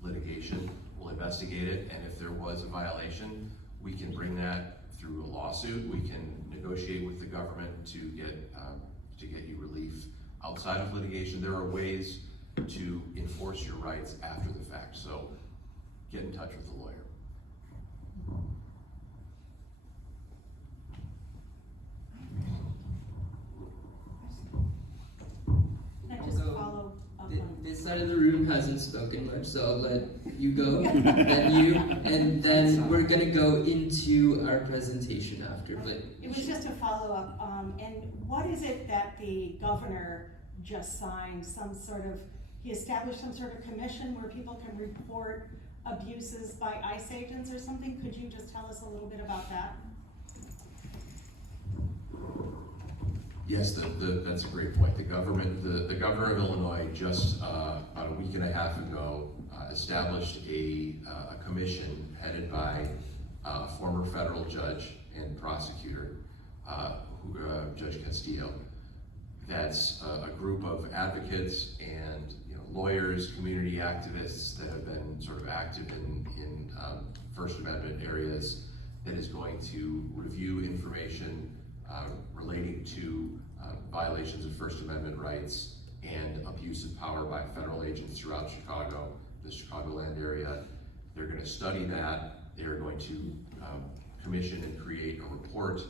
litigation. We'll investigate it, and if there was a violation, we can bring that through a lawsuit. We can negotiate with the government to get you relief outside of litigation. There are ways to enforce your rights after the fact, so get in touch with the lawyer. I just follow up on. This side of the room hasn't spoken much, so I'll let you go, then you, and then we're gonna go into our presentation after, but. It was just a follow-up, and what is it that the governor just signed? He established some sort of commission where people can report abuses by ICE agents or something? Could you just tell us a little bit about that? Yes, that's a great point. The governor of Illinois just about a week and a half ago established a commission headed by a former federal judge and prosecutor, Judge Castillo. That's a group of advocates and lawyers, community activists that have been sort of active in First Amendment areas, that is going to review information relating to violations of First Amendment rights and abuse of power by federal agents throughout Chicago, the Chicagoland area. They're going to study that. They're going to commission and create a report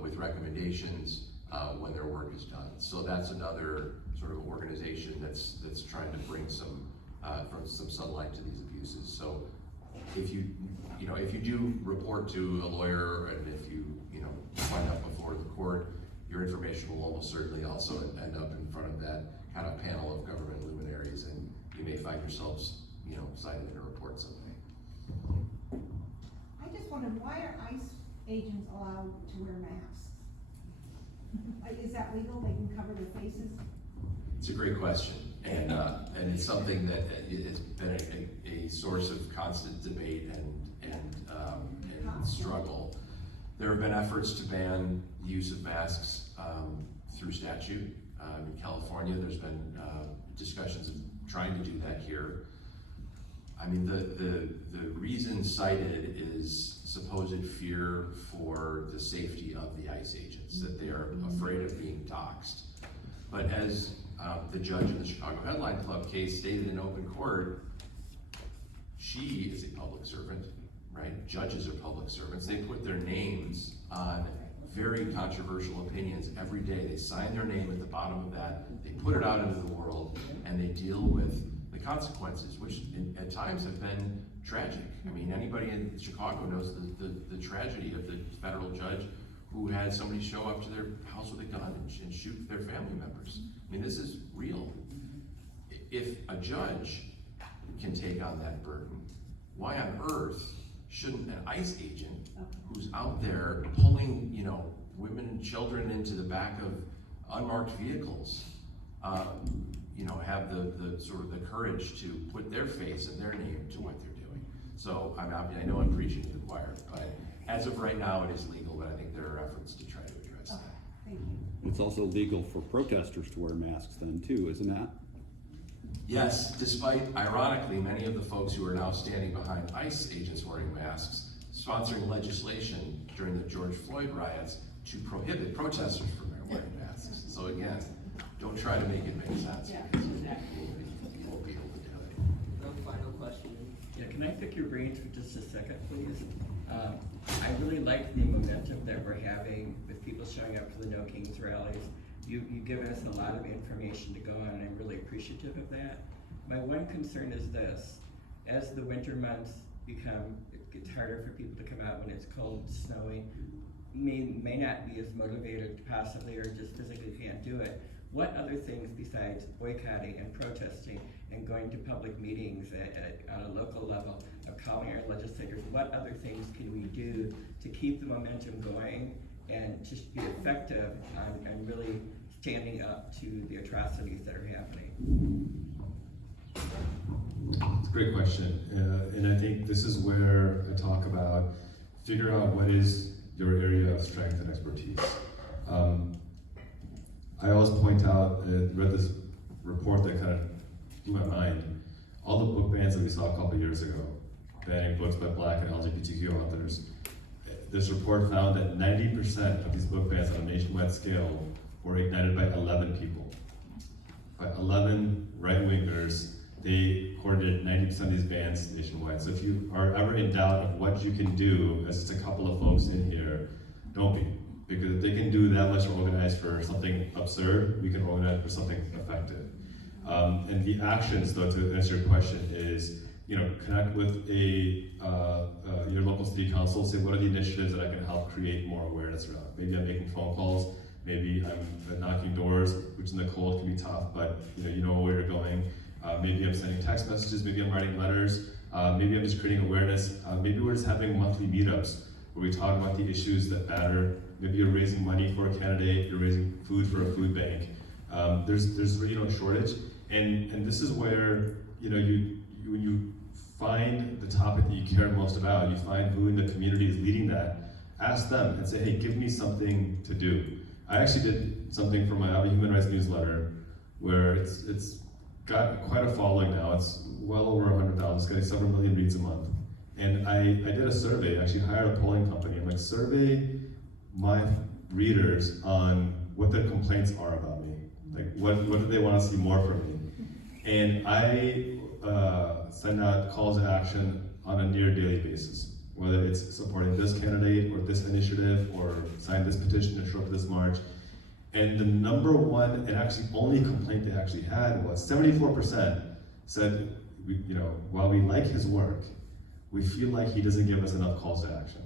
with recommendations when their work is done. So that's another sort of organization that's trying to bring some sunlight to these abuses. So if you do report to a lawyer, and if you wind up before the court, your information will almost certainly also end up in front of that kind of panel of government luminaries, and you may find yourselves cited in a report someday. I just wondered, why are ICE agents allowed to wear masks? Is that legal? They can cover their faces? It's a great question, and it's something that has been a source of constant debate and struggle. There have been efforts to ban the use of masks through statute. In California, there's been discussions of trying to do that here. I mean, the reason cited is supposed fear for the safety of the ICE agents, that they are afraid of being doxxed. But as the judge in the Chicago Headline Club case stated in open court, she is a public servant, right? Judges are public servants. They put their names on very controversial opinions every day. They sign their name at the bottom of that, they put it out into the world, and they deal with the consequences, which at times have been tragic. I mean, anybody in Chicago knows the tragedy of the federal judge who had somebody show up to their house with a gun and shoot their family members. I mean, this is real. If a judge can take on that burden, why on earth shouldn't an ICE agent who's out there pulling, you know, women and children into the back of unmarked vehicles, you know, have the sort of the courage to put their face and their name to what they're doing? So I know I'm preaching to the choir, but as of right now, it is legal, but I think there are efforts to try to address that. Thank you. It's also legal for protesters to wear masks then too, isn't that? Yes, despite, ironically, many of the folks who are now standing behind ICE agents wearing masks, sponsoring legislation during the George Floyd riots to prohibit protesters from wearing masks. So again, don't try to make it make sense. Because you won't be able to do it. No final question. Yeah, can I pick your brains for just a second, please? I really like the momentum that we're having with people showing up for the No Kings rallies. You've given us a lot of information to go on, and I'm really appreciative of that. My one concern is this: as the winter months become, it gets harder for people to come out when it's cold, snowy, may not be as motivated possibly, or just physically can't do it. What other things besides boycotting and protesting and going to public meetings on a local level, of calling our legislators, what other things can we do to keep the momentum going and just be effective and really standing up to the atrocities that are happening? It's a great question, and I think this is where I talk about figure out what is your area of strength and expertise. I always point out, read this report that kind of blew my mind. All the book bans that we saw a couple years ago, banning books by Black and LGBTQ authors, this report found that 90% of these book bans on a nationwide scale were ignited by 11 people. By 11 right-wingers, they coordinated 90% of these bans nationwide. So if you are ever in doubt of what you can do as just a couple of folks in here, don't be. Because if they can do that much organized for something absurd, we can organize for something effective. And the actions, though, to answer your question is, you know, connect with your local city council, say what are the initiatives that I can help create more awareness around. Maybe I'm making phone calls, maybe I'm knocking doors, which in the cold can be tough, but you know where you're going. Maybe I'm sending text messages, maybe I'm writing letters, maybe I'm just creating awareness. Maybe we're just having monthly meetups where we talk about the issues that matter. Maybe you're raising money for a candidate, you're raising food for a food bank. There's really no shortage, and this is where when you find the topic that you care most about, you find who in the community is leading that, ask them and say, hey, give me something to do. I actually did something for my Human Rights newsletter where it's got quite a following now. It's well over 100,000, it's getting several million reads a month. And I did a survey, actually hired a polling company. I'm like, survey my readers on what their complaints are about me. Like, what do they want to see more from me? And I send out calls to action on a near daily basis, whether it's supporting this candidate or this initiative or sign this petition or show up this march. And the number one and actually only complaint they actually had was 74% said, while we like his work, we feel like he doesn't give us enough calls to action.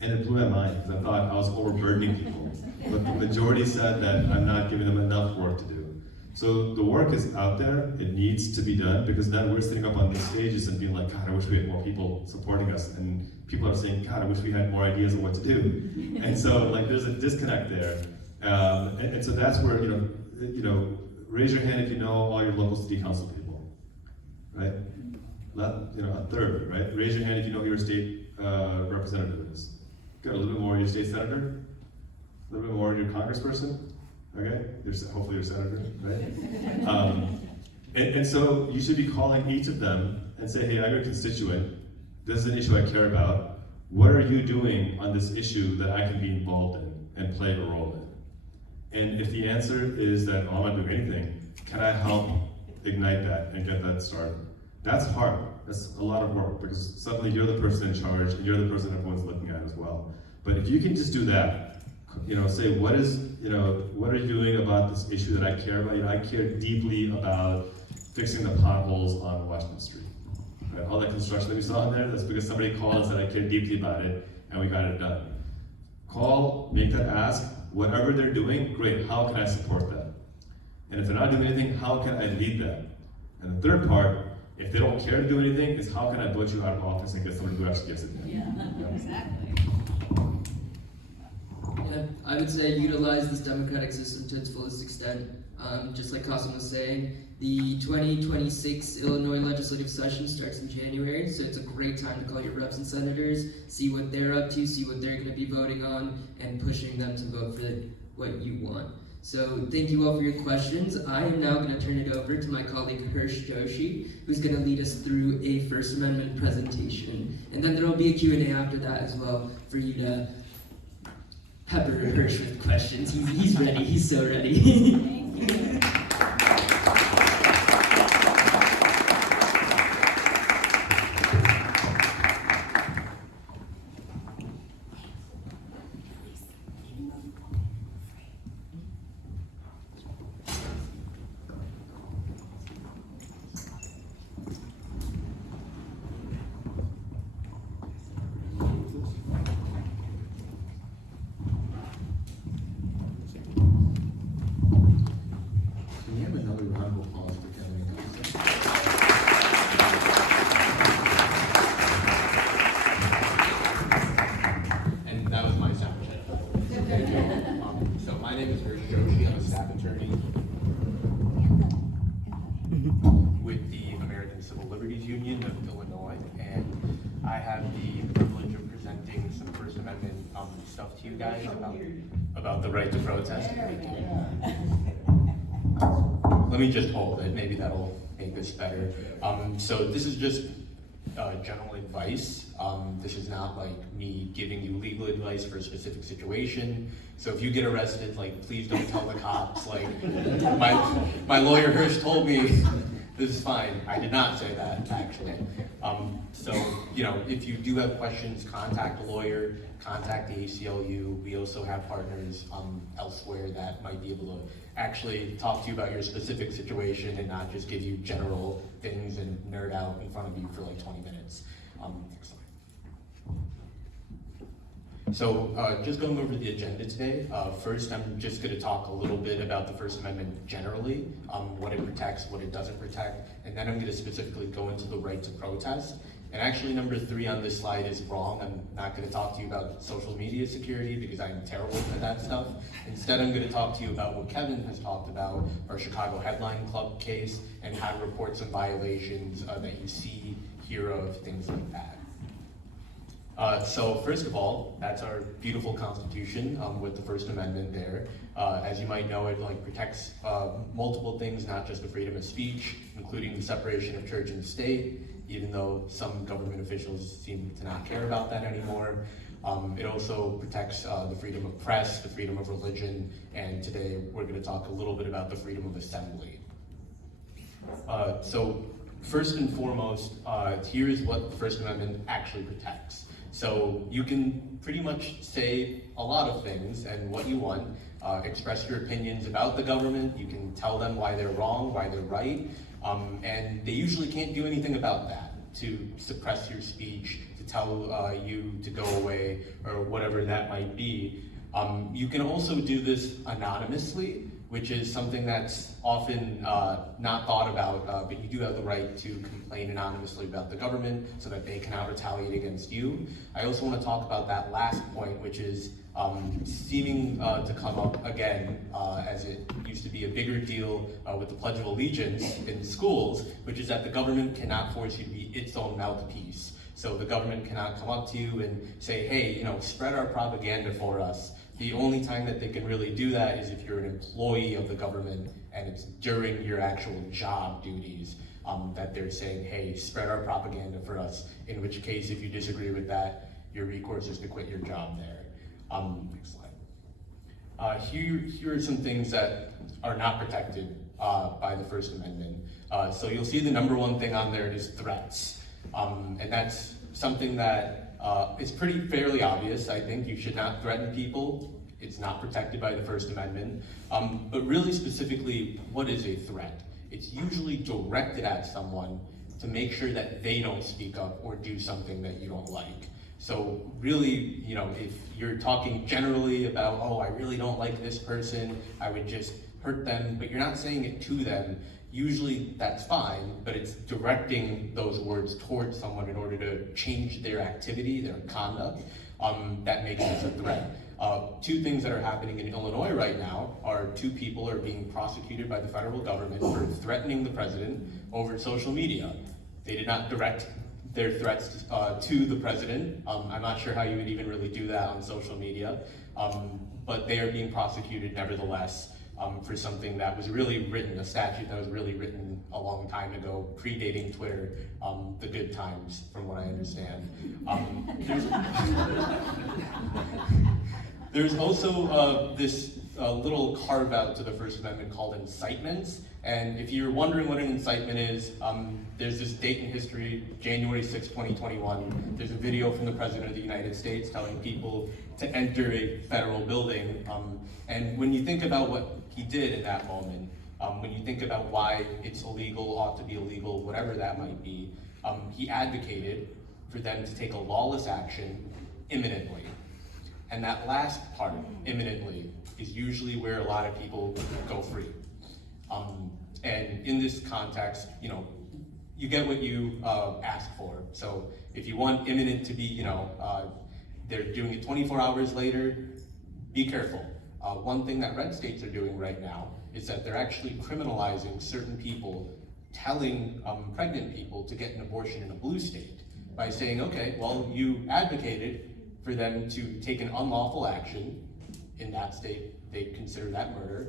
And it blew my mind because I thought I was overburdening people. But the majority said that I'm not giving them enough work to do. So the work is out there, it needs to be done, because then we're sitting up on these stages and being like, God, I wish we had more people supporting us. And people are saying, God, I wish we had more ideas of what to do. And so there's a disconnect there. And so that's where, raise your hand if you know all your local city council people, right? a third, right? Raise your hand if you know who your state representative is. Good, a little bit more your state senator, a little bit more your congressperson, okay? Hopefully your senator, right? And so you should be calling each of them and say, hey, I'm your constituent. This is an issue I care about. What are you doing on this issue that I can be involved in and play a role in? And if the answer is that, oh, I'm not doing anything, can I help ignite that and get that started? That's hard. That's a lot of work because suddenly you're the person in charge and you're the person everyone's looking at as well. But if you can just do that, say what are you doing about this issue that I care about? I care deeply about fixing the potholes on Washington Street. Right? All that construction that we saw in there, that's because somebody called and said I care deeply about it and we got it done. Call, make that ask, whatever they're doing, great, how can I support that? And if they're not doing anything, how can I lead that? And the third part, if they don't care to do anything, is how can I vote you out of office and get somebody who actually gets it done? Yeah, exactly. Yeah, I would say utilize this democratic system to its fullest extent. Just like Kasim was saying, the 2026 Illinois legislative session starts in January, so it's a great time to call your reps and senators, see what they're up to, see what they're going to be voting on, and pushing them to vote for what you want. So thank you all for your questions. I am now going to turn it over to my colleague Hirsch Joshi, who's going to lead us through a First Amendment presentation. And then there will be a Q&A after that as well for you to pepper Hirsch with questions. He's ready. He's so ready. Thank you. Can we have another round of applause for Kevin? And that was my sound check. Thank you. So my name is Hirsch Joshi. I'm a staff attorney with the American Civil Liberties Union of Illinois, and I have the privilege of presenting some First Amendment stuff to you guys about the right to protest. Let me just hold it. Maybe that'll make this better. So this is just general advice. This is not like me giving you legal advice for a specific situation. So if you get arrested, like, please don't tell the cops. Like, my lawyer Hirsch told me this is fine. I did not say that, actually. So, if you do have questions, contact a lawyer, contact the ACLU. We also have partners elsewhere that might be able to actually talk to you about your specific situation and not just give you general things and nerd out in front of you for like 20 minutes. So just going over the agenda today, first I'm just going to talk a little bit about the First Amendment generally, what it protects, what it doesn't protect, and then I'm going to specifically go into the right to protest. And actually number 3 on this slide is wrong. I'm not going to talk to you about social media security because I'm terrible at that stuff. Instead, I'm going to talk to you about what Kevin has talked about, our Chicago Headline Club case, and how to report some violations that you see, hear of, things like that. So first of all, that's our beautiful Constitution with the First Amendment there. As you might know, it protects multiple things, not just the freedom of speech, including the separation of church and state, even though some government officials seem to not care about that anymore. It also protects the freedom of press, the freedom of religion, and today we're going to talk a little bit about the freedom of assembly. So first and foremost, here's what the First Amendment actually protects. So you can pretty much say a lot of things and what you want, express your opinions about the government, you can tell them why they're wrong, why they're right, and they usually can't do anything about that, to suppress your speech, to tell you to go away, or whatever that might be. You can also do this anonymously, which is something that's often not thought about, but you do have the right to complain anonymously about the government so that they cannot retaliate against you. I also want to talk about that last point, which is seeming to come up again, as it used to be a bigger deal with the Pledge of Allegiance in schools, which is that the government cannot force you to be its own mouthpiece. So the government cannot come up to you and say, hey, you know, spread our propaganda for us. The only time that they can really do that is if you're an employee of the government and it's during your actual job duties that they're saying, hey, spread our propaganda for us, in which case, if you disagree with that, your recourse is to quit your job there. Next slide. Here are some things that are not protected by the First Amendment. So you'll see the number one thing on there is threats. And that's something that is pretty fairly obvious. I think you should not threaten people. It's not protected by the First Amendment. But really specifically, what is a threat? It's usually directed at someone to make sure that they don't speak up or do something that you don't like. So really, you know, if you're talking generally about, oh, I really don't like this person, I would just hurt them, but you're not saying it to them, usually that's fine, but it's directing those words towards someone in order to change their activity, their conduct, that makes this a threat. Two things that are happening in Illinois right now are 2 people are being prosecuted by the federal government for threatening the president over social media. They did not direct their threats to the president. I'm not sure how you would even really do that on social media, but they are being prosecuted nevertheless for something that was really written, a statute that was really written a long time ago, predating Twitter, the good times, from what I understand. There's also this little carve out to the First Amendment called incitements. And if you're wondering what an incitement is, there's this date in history, January 6, 2021. There's a video from the President of the United States telling people to enter a federal building. And when you think about what he did in that moment, when you think about why it's illegal, ought to be illegal, whatever that might be, he advocated for them to take a lawless action imminently. And that last part, imminently, is usually where a lot of people go free. And in this context, you know, you get what you ask for. So if you want imminent to be, you know, they're doing it 24 hours later, be careful. One thing that red states are doing right now is that they're actually criminalizing certain people telling pregnant people to get an abortion in a blue state by saying, okay, well, you advocated for them to take an unlawful action in that state, they consider that murder,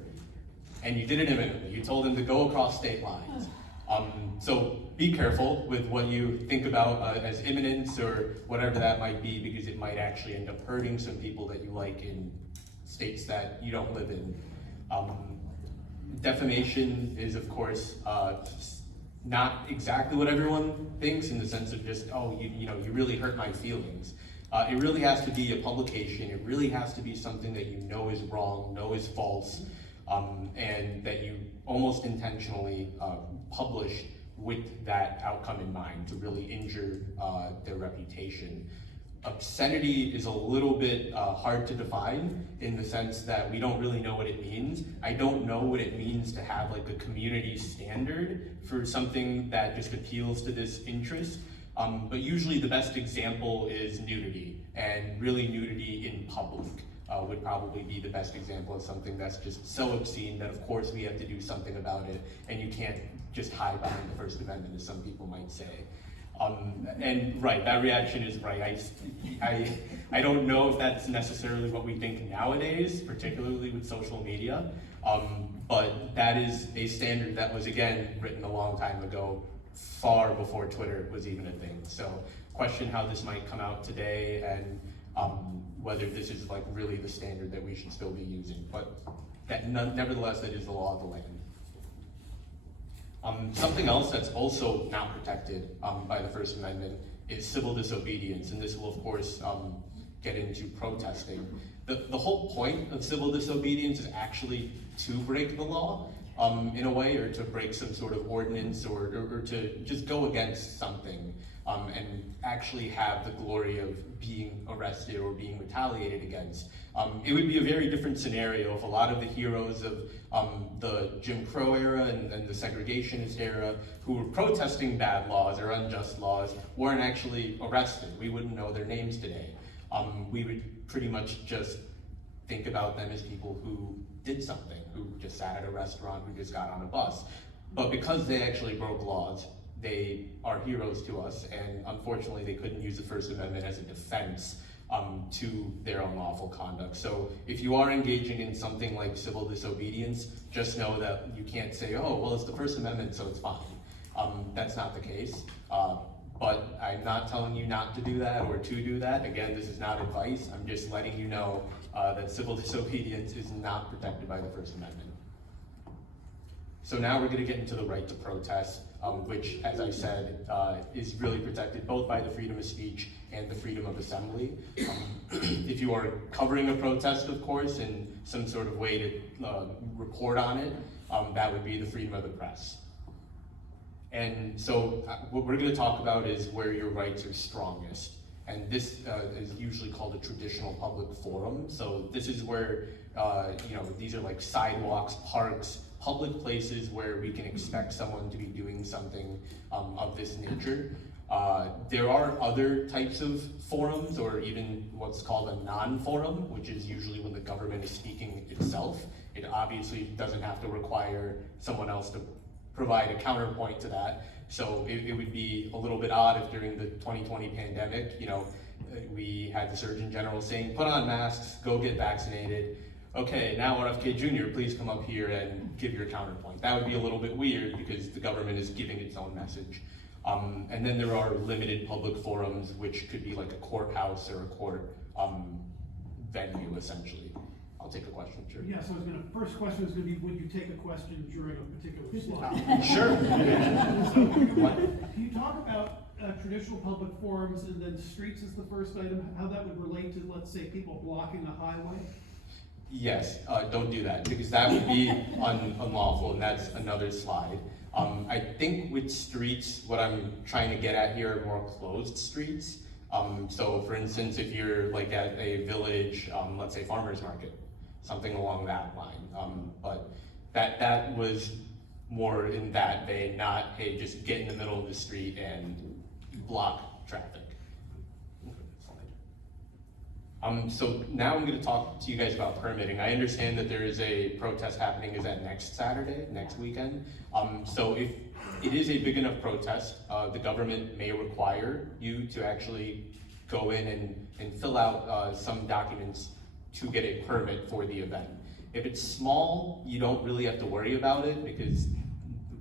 and you did it imminently. You told them to go across state lines. So be careful with what you think about as imminence or whatever that might be, because it might actually end up hurting some people that you like in states that you don't live in. Defamation is, of course, not exactly what everyone thinks, in the sense of just, oh, you know, you really hurt my feelings. It really has to be a publication. It really has to be something that you know is wrong, know is false, and that you almost intentionally publish with that outcome in mind to really injure their reputation. Obscenity is a little bit hard to define, in the sense that we don't really know what it means. I don't know what it means to have like a community standard for something that just appeals to this interest. But usually the best example is nudity, and really nudity in public would probably be the best example of something that's just so obscene that of course we have to do something about it, and you can't just hide behind the First Amendment, as some people might say. And right, that reaction is right. I don't know if that's necessarily what we think nowadays, particularly with social media, but that is a standard that was, again, written a long time ago, far before Twitter was even a thing. So question how this might come out today, and whether this is like really the standard that we should still be using. But that nevertheless, that is the law of the land. Something else that's also not protected by the First Amendment is civil disobedience, and this will of course get into protesting. The whole point of civil disobedience is actually to break the law in a way, or to break some sort of ordinance, or to just go against something. and actually have the glory of being arrested or being retaliated against. It would be a very different scenario if a lot of the heroes of the Jim Crow era and the segregationist era who were protesting bad laws or unjust laws weren't actually arrested. We wouldn't know their names today. We would pretty much just think about them as people who did something, who just sat at a restaurant, who just got on a bus. But because they actually broke laws, they are heroes to us, and unfortunately they couldn't use the First Amendment as a defense to their unlawful conduct. So if you are engaging in something like civil disobedience, just know that you can't say, oh, well, it's the First Amendment, so it's fine. That's not the case. But I'm not telling you not to do that or to do that. Again, this is not advice. I'm just letting you know that civil disobedience is not protected by the First Amendment. So now we're going to get into the right to protest, which, as I said, is really protected both by the freedom of speech and the freedom of assembly. If you are covering a protest, of course, in some sort of way to report on it, that would be the freedom of the press. And so what we're going to talk about is where your rights are strongest. And this is usually called a traditional public forum. So this is where, these are like sidewalks, parks, public places where we can expect someone to be doing something of this nature. There are other types of forums, or even what's called a non-forum, which is usually when the government is speaking itself. It obviously doesn't have to require someone else to provide a counterpoint to that. So it would be a little bit odd if during the 2020 pandemic, we had the Surgeon General saying, put on masks, go get vaccinated. Okay, now RFK Jr., please come up here and give your counterpoint. That would be a little bit weird because the government is giving its own message. And then there are limited public forums, which could be like a courthouse or a court venue, essentially. I'll take a question, sure. Yeah, so first question is gonna be, would you take a question during a particular slide? Sure. Can you talk about traditional public forums and then streets is the first item, how that would relate to, let's say, people blocking a highway? Yes, don't do that, because that would be unlawful, and that's another slide. I think with streets, what I'm trying to get at here are more closed streets. So for instance, if you're like at a village, let's say farmer's market, something along that line. But that was more in that vein, not, hey, just get in the middle of the street and block traffic. So now I'm going to talk to you guys about permitting. I understand that there is a protest happening, is that next Saturday, next weekend? So if it is a big enough protest, the government may require you to actually go in and fill out some documents to get a permit for the event. If it's small, you don't really have to worry about it because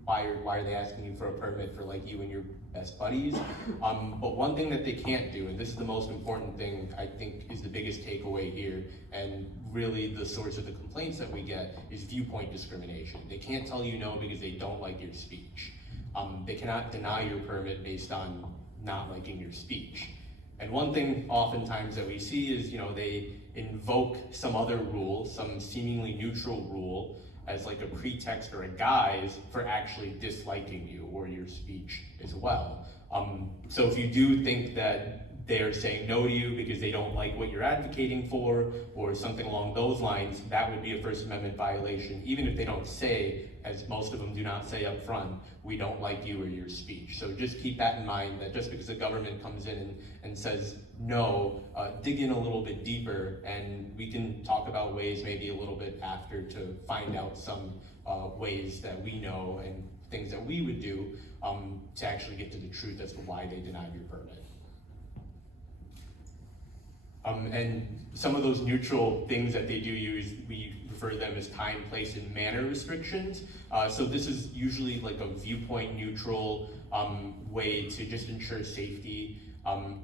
why are they asking you for a permit for like you and your best buddies? But one thing that they can't do, and this is the most important thing I think is the biggest takeaway here, and really the source of the complaints that we get, is viewpoint discrimination. They can't tell you no because they don't like your speech. They cannot deny your permit based on not liking your speech. And one thing oftentimes that we see is, they invoke some other rule, some seemingly neutral rule, as like a pretext or a guise for actually disliking you or your speech as well. So if you do think that they're saying no to you because they don't like what you're advocating for or something along those lines, that would be a First Amendment violation, even if they don't say, as most of them do not say up front, we don't like you or your speech. So just keep that in mind, that just because the government comes in and says no, dig in a little bit deeper, and we can talk about ways maybe a little bit after to find out some ways that we know and things that we would do to actually get to the truth as to why they denied your permit. And some of those neutral things that they do use, we refer to them as time, place, and manner restrictions. So this is usually like a viewpoint neutral way to just ensure safety,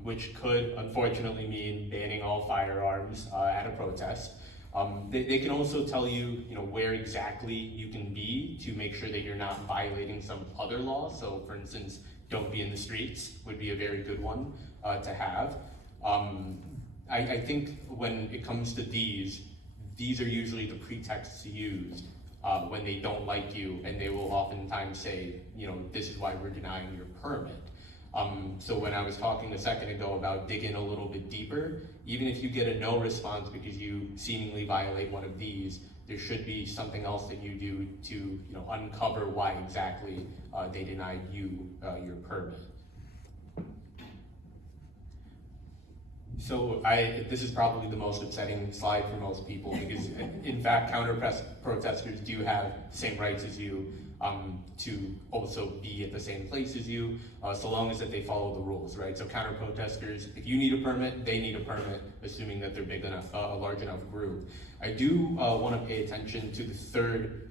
which could unfortunately mean banning all firearms at a protest. They can also tell you, where exactly you can be to make sure that you're not violating some other law. So for instance, don't be in the streets would be a very good one to have. I think when it comes to these are usually the pretexts used when they don't like you, and they will oftentimes say, this is why we're denying your permit. So when I was talking a second ago about digging a little bit deeper, even if you get a no response because you seemingly violate one of these, there should be something else that you do to uncover why exactly they denied you your permit. So this is probably the most upsetting slide for most people because in fact counter-protesters do have the same rights as you to also be at the same place as you, so long as that they follow the rules, right? So counter-protesters, if you need a permit, they need a permit, assuming that they're big enough, a large enough group. I do want to pay attention to the third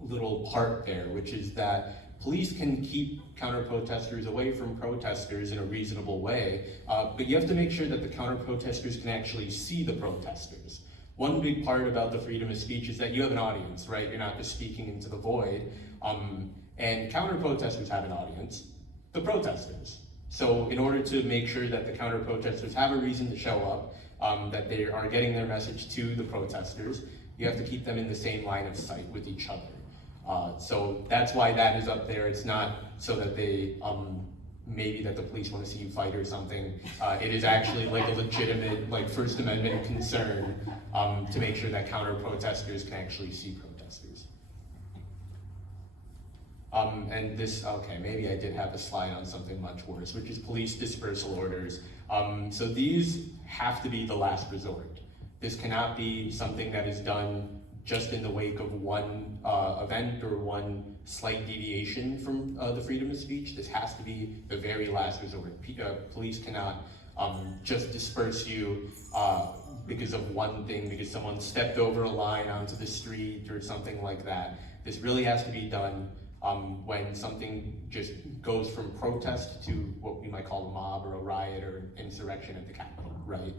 little part there, which is that police can keep counter-protesters away from protesters in a reasonable way, but you have to make sure that the counter-protesters can actually see the protesters. One big part about the freedom of speech is that you have an audience, right? You're not just speaking into the void. And counter-protesters have an audience, the protesters. So in order to make sure that the counter-protesters have a reason to show up, that they are getting their message to the protesters, you have to keep them in the same line of sight with each other. So that's why that is up there. It's not so that they, maybe that the police want to see you fight or something. It is actually like a legitimate, like First Amendment concern to make sure that counter-protesters can actually see protesters. And this, okay, maybe I did have a slide on something much worse, which is police dispersal orders. So these have to be the last resort. This cannot be something that is done just in the wake of one event or one slight deviation from the freedom of speech. This has to be the very last resort. Police cannot just disperse you because of one thing, because someone stepped over a line onto the street or something like that. This really has to be done when something just goes from protest to what we might call a mob or a riot or insurrection at the Capitol, right?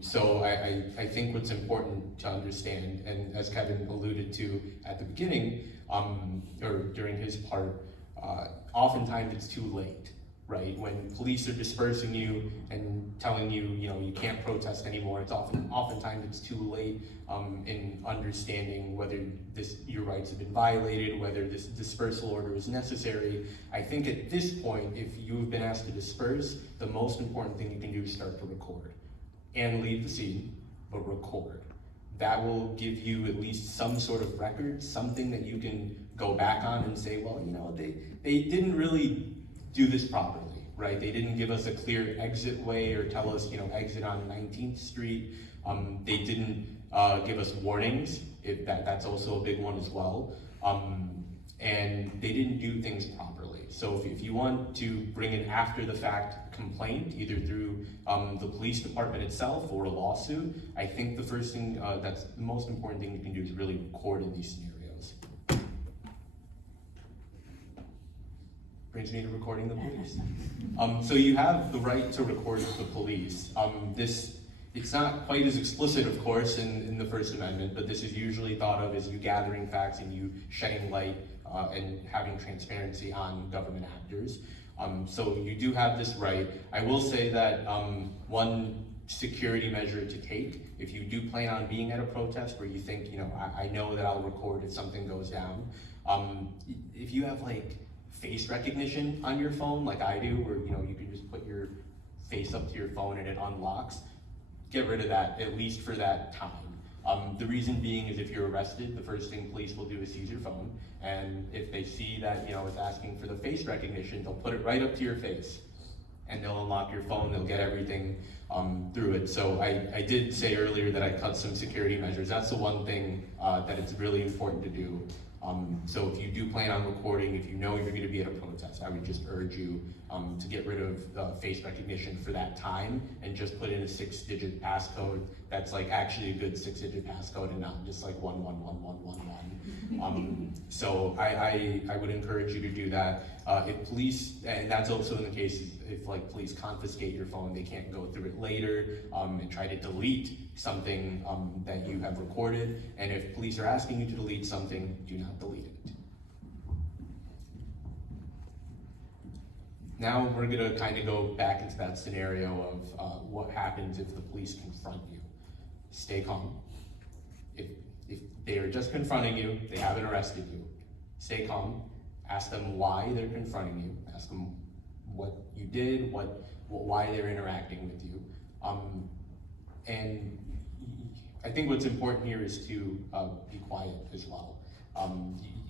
So I think what's important to understand, and as Kevin alluded to at the beginning, or during his part, oftentimes it's too late, right? When police are dispersing you and telling you, you can't protest anymore, it's oftentimes it's too late in understanding whether your rights have been violated, whether this dispersal order is necessary. I think at this point, if you've been asked to disperse, the most important thing you can do is start to record and leave the scene, but record. That will give you at least some sort of record, something that you can go back on and say, well, they didn't really do this properly, right? They didn't give us a clear exit way or tell us, exit on 19th Street. They didn't give us warnings. That's also a big one as well. And they didn't do things properly. So if you want to bring an after the fact complaint, either through the police department itself or a lawsuit, I think the first thing, that's the most important thing you can do is really record in these scenarios. Brings me to recording the police. So you have the right to record the police. It's not quite as explicit, of course, in the First Amendment, but this is usually thought of as you gathering facts and you shedding light and having transparency on government actors. So you do have this right. I will say that one security measure to take, if you do plan on being at a protest where you think, I know that I'll record if something goes down, if you have face recognition on your phone, like I do, where you can just put your face up to your phone and it unlocks, get rid of that, at least for that time. The reason being is if you're arrested, the first thing police will do is seize your phone, and if they see that it's asking for the face recognition, they'll put it right up to your face, and they'll unlock your phone, they'll get everything through it. So I did say earlier that I cut some security measures. That's the one thing that it's really important to do. So if you do plan on recording, if you know you're going to be at a protest, I would just urge you to get rid of face recognition for that time and just put in a 6-digit passcode that's actually a good 6-digit passcode and not just 111111. So I would encourage you to do that. If police, and that's also in the case if police confiscate your phone, they can't go through it later and try to delete something that you have recorded. And if police are asking you to delete something, do not delete it. Now we're gonna kind of go back into that scenario of what happens if the police confront you. Stay calm. If they are just confronting you, they haven't arrested you, stay calm. Ask them why they're confronting you. Ask them what you did, why they're interacting with you. And I think what's important here is to be quiet as well.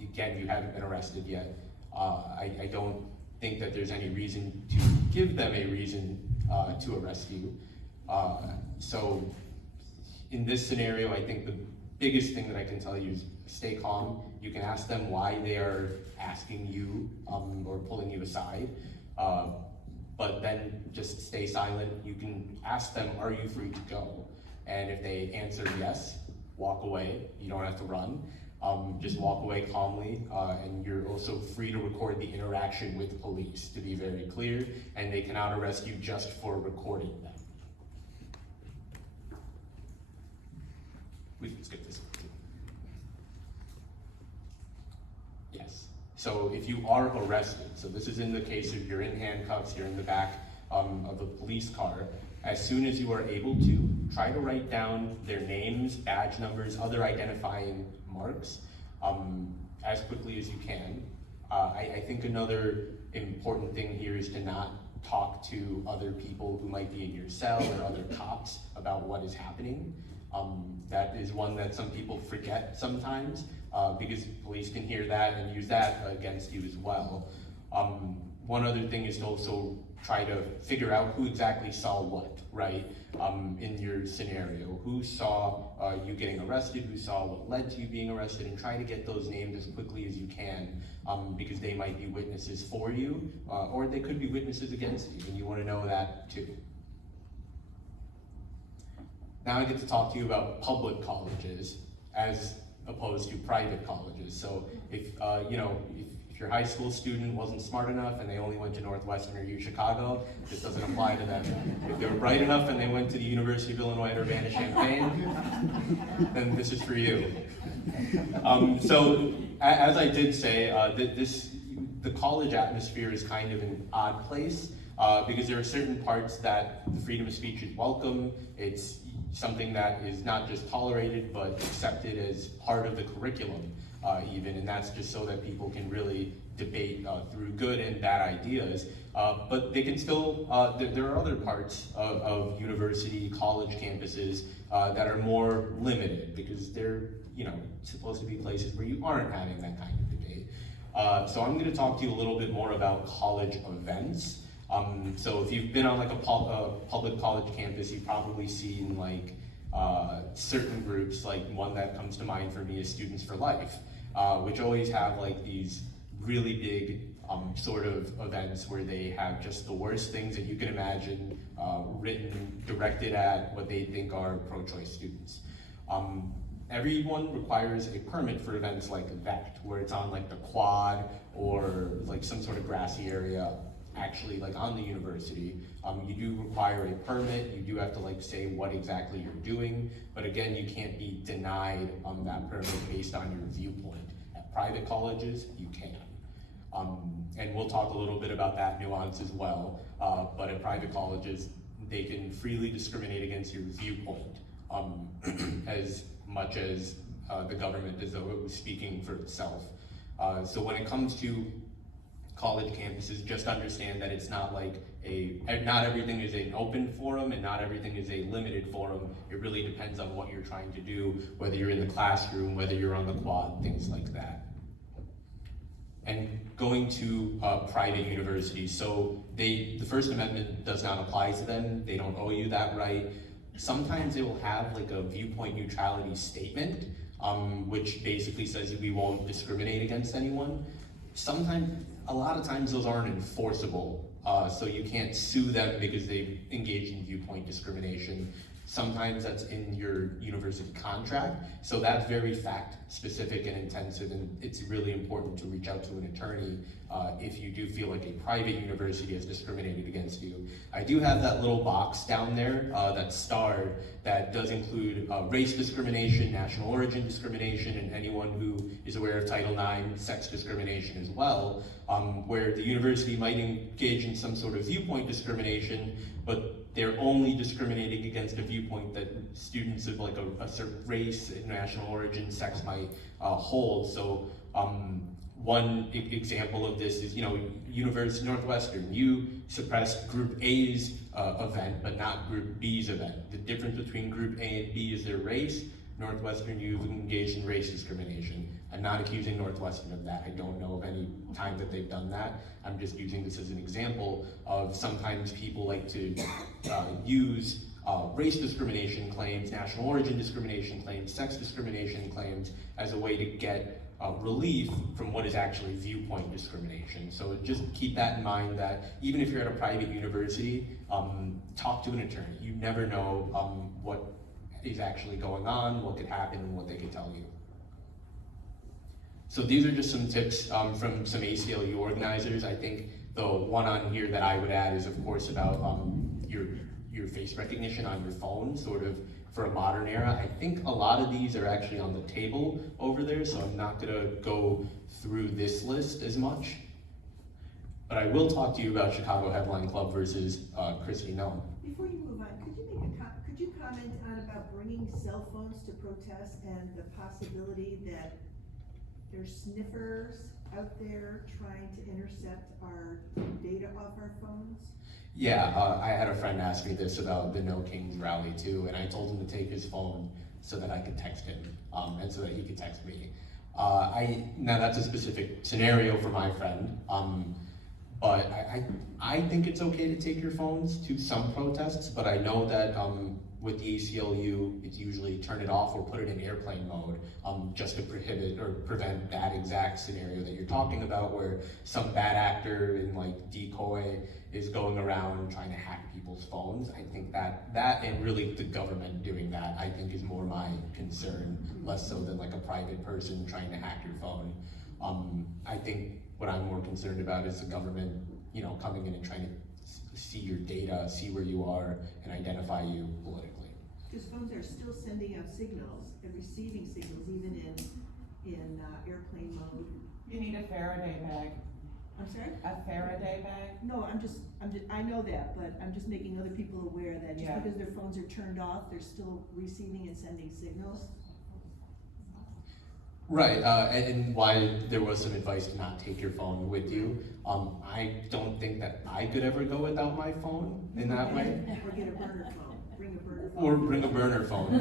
Again, you haven't been arrested yet. I don't think that there's any reason to give them a reason to arrest you. So in this scenario, I think the biggest thing that I can tell you is stay calm. You can ask them why they are asking you or pulling you aside, but then just stay silent. You can ask them, are you free to go? And if they answer yes, walk away. You don't have to run. Just walk away calmly, and you're also free to record the interaction with police, to be very clear, and they cannot arrest you just for recording them. We can skip this. Yes. So if you are arrested, so this is in the case of you're in handcuffs, you're in the back of a police car, as soon as you are able to, try to write down their names, badge numbers, other identifying marks as quickly as you can. I think another important thing here is to not talk to other people who might be in your cell or other cops about what is happening. That is one that some people forget sometimes because police can hear that and use that against you as well. One other thing is to also try to figure out who exactly saw what, right? In your scenario, who saw you getting arrested, who saw what led to you being arrested, and try to get those names as quickly as you can, because they might be witnesses for you, or they could be witnesses against you, and you want to know that too. Now I get to talk to you about public colleges as opposed to private colleges. So if if your high school student wasn't smart enough and they only went to Northwestern or U Chicago, this doesn't apply to them. If they were bright enough and they went to the University of Illinois at Urbana-Champaign, then this is for you. So as I did say, the college atmosphere is kind of an odd place because there are certain parts that the freedom of speech is welcome. It's something that is not just tolerated but accepted as part of the curriculum even, and that's just so that people can really debate through good and bad ideas. But they can still, there are other parts of university, college campuses that are more limited because they're supposed to be places where you aren't having that kind of debate. So I'm going to talk to you a little bit more about college events. So if you've been on like a public college campus, you've probably seen like certain groups, like one that comes to mind for me is Students for Life, which always have like these really big sort of events where they have just the worst things that you can imagine written, directed at what they think are pro-choice students. Everyone requires a permit for events like that, where it's on like the quad or like some sort of grassy area, actually like on the university. You do require a permit, you do have to like say what exactly you're doing, but again, you can't be denied that permit based on your viewpoint. At private colleges, you can. And we'll talk a little bit about that nuance as well, but at private colleges, they can freely discriminate against your viewpoint as much as the government is speaking for itself. So when it comes to college campuses, just understand that it's not like not everything is an open forum and not everything is a limited forum. It really depends on what you're trying to do, whether you're in the classroom, whether you're on the quad, things like that. And going to private universities, so the First Amendment does not apply to them. They don't owe you that right. Sometimes they will have like a viewpoint neutrality statement, which basically says we won't discriminate against anyone. A lot of times those aren't enforceable, so you can't sue them because they've engaged in viewpoint discrimination. Sometimes that's in your university contract, so that's very fact specific and intensive, and it's really important to reach out to an attorney if you do feel like a private university has discriminated against you. I do have that little box down there that's starred that does include race discrimination, national origin discrimination, and anyone who is aware of Title IX, sex discrimination as well, where the university might engage in some sort of viewpoint discrimination, but they're only discriminating against a viewpoint that students of like a certain race, national origin, sex might hold. So one example of this is, University of Northwestern, you suppressed Group A's event, but not Group B's event. The difference between Group A and B is their race. Northwestern, you've engaged in race discrimination. I'm not accusing Northwestern of that. I don't know of any time that they've done that. I'm just using this as an example of sometimes people like to use race discrimination claims, national origin discrimination claims, sex discrimination claims as a way to get relief from what is actually viewpoint discrimination. So just keep that in mind, that even if you're at a private university, talk to an attorney. You never know what is actually going on, what could happen, and what they could tell you. So these are just some tips from some ACLU organizers. I think the one on here that I would add is, of course, about your face recognition on your phone, sort of for a modern era. I think a lot of these are actually on the table over there, so I'm not gonna go through this list as much. But I will talk to you about Chicago Headline Club versus Christy Nell. Before you move on, could you comment on about bringing cell phones to protests and the possibility that there's sniffers out there trying to intercept our data off our phones? Yeah, I had a friend ask me this about the No Kings rally too, and I told him to take his phone so that I could text him, and so that he could text me. Now that's a specific scenario for my friend, but I think it's okay to take your phones to some protests, but I know that with the ACLU, it's usually turn it off or put it in airplane mode, just to prohibit or prevent that exact scenario that you're talking about, where some bad actor in like decoy is going around trying to hack people's phones. I think that and really the government doing that, I think, is more my concern, less so than like a private person trying to hack your phone. I think what I'm more concerned about is the government, coming in and trying to see your data, see where you are, and identify you politically. Because phones are still sending out signals and receiving signals, even in airplane mode. You need a Faraday bag. I'm sorry? A Faraday bag? No, I know that, but I'm just making other people aware that just Yeah. because their phones are turned off, they're still receiving and sending signals. Right, and why there was some advice to not take your phone with you. I don't think that I could ever go without my phone in that way. Or get a burner phone, bring a burner phone. Or bring a burner phone.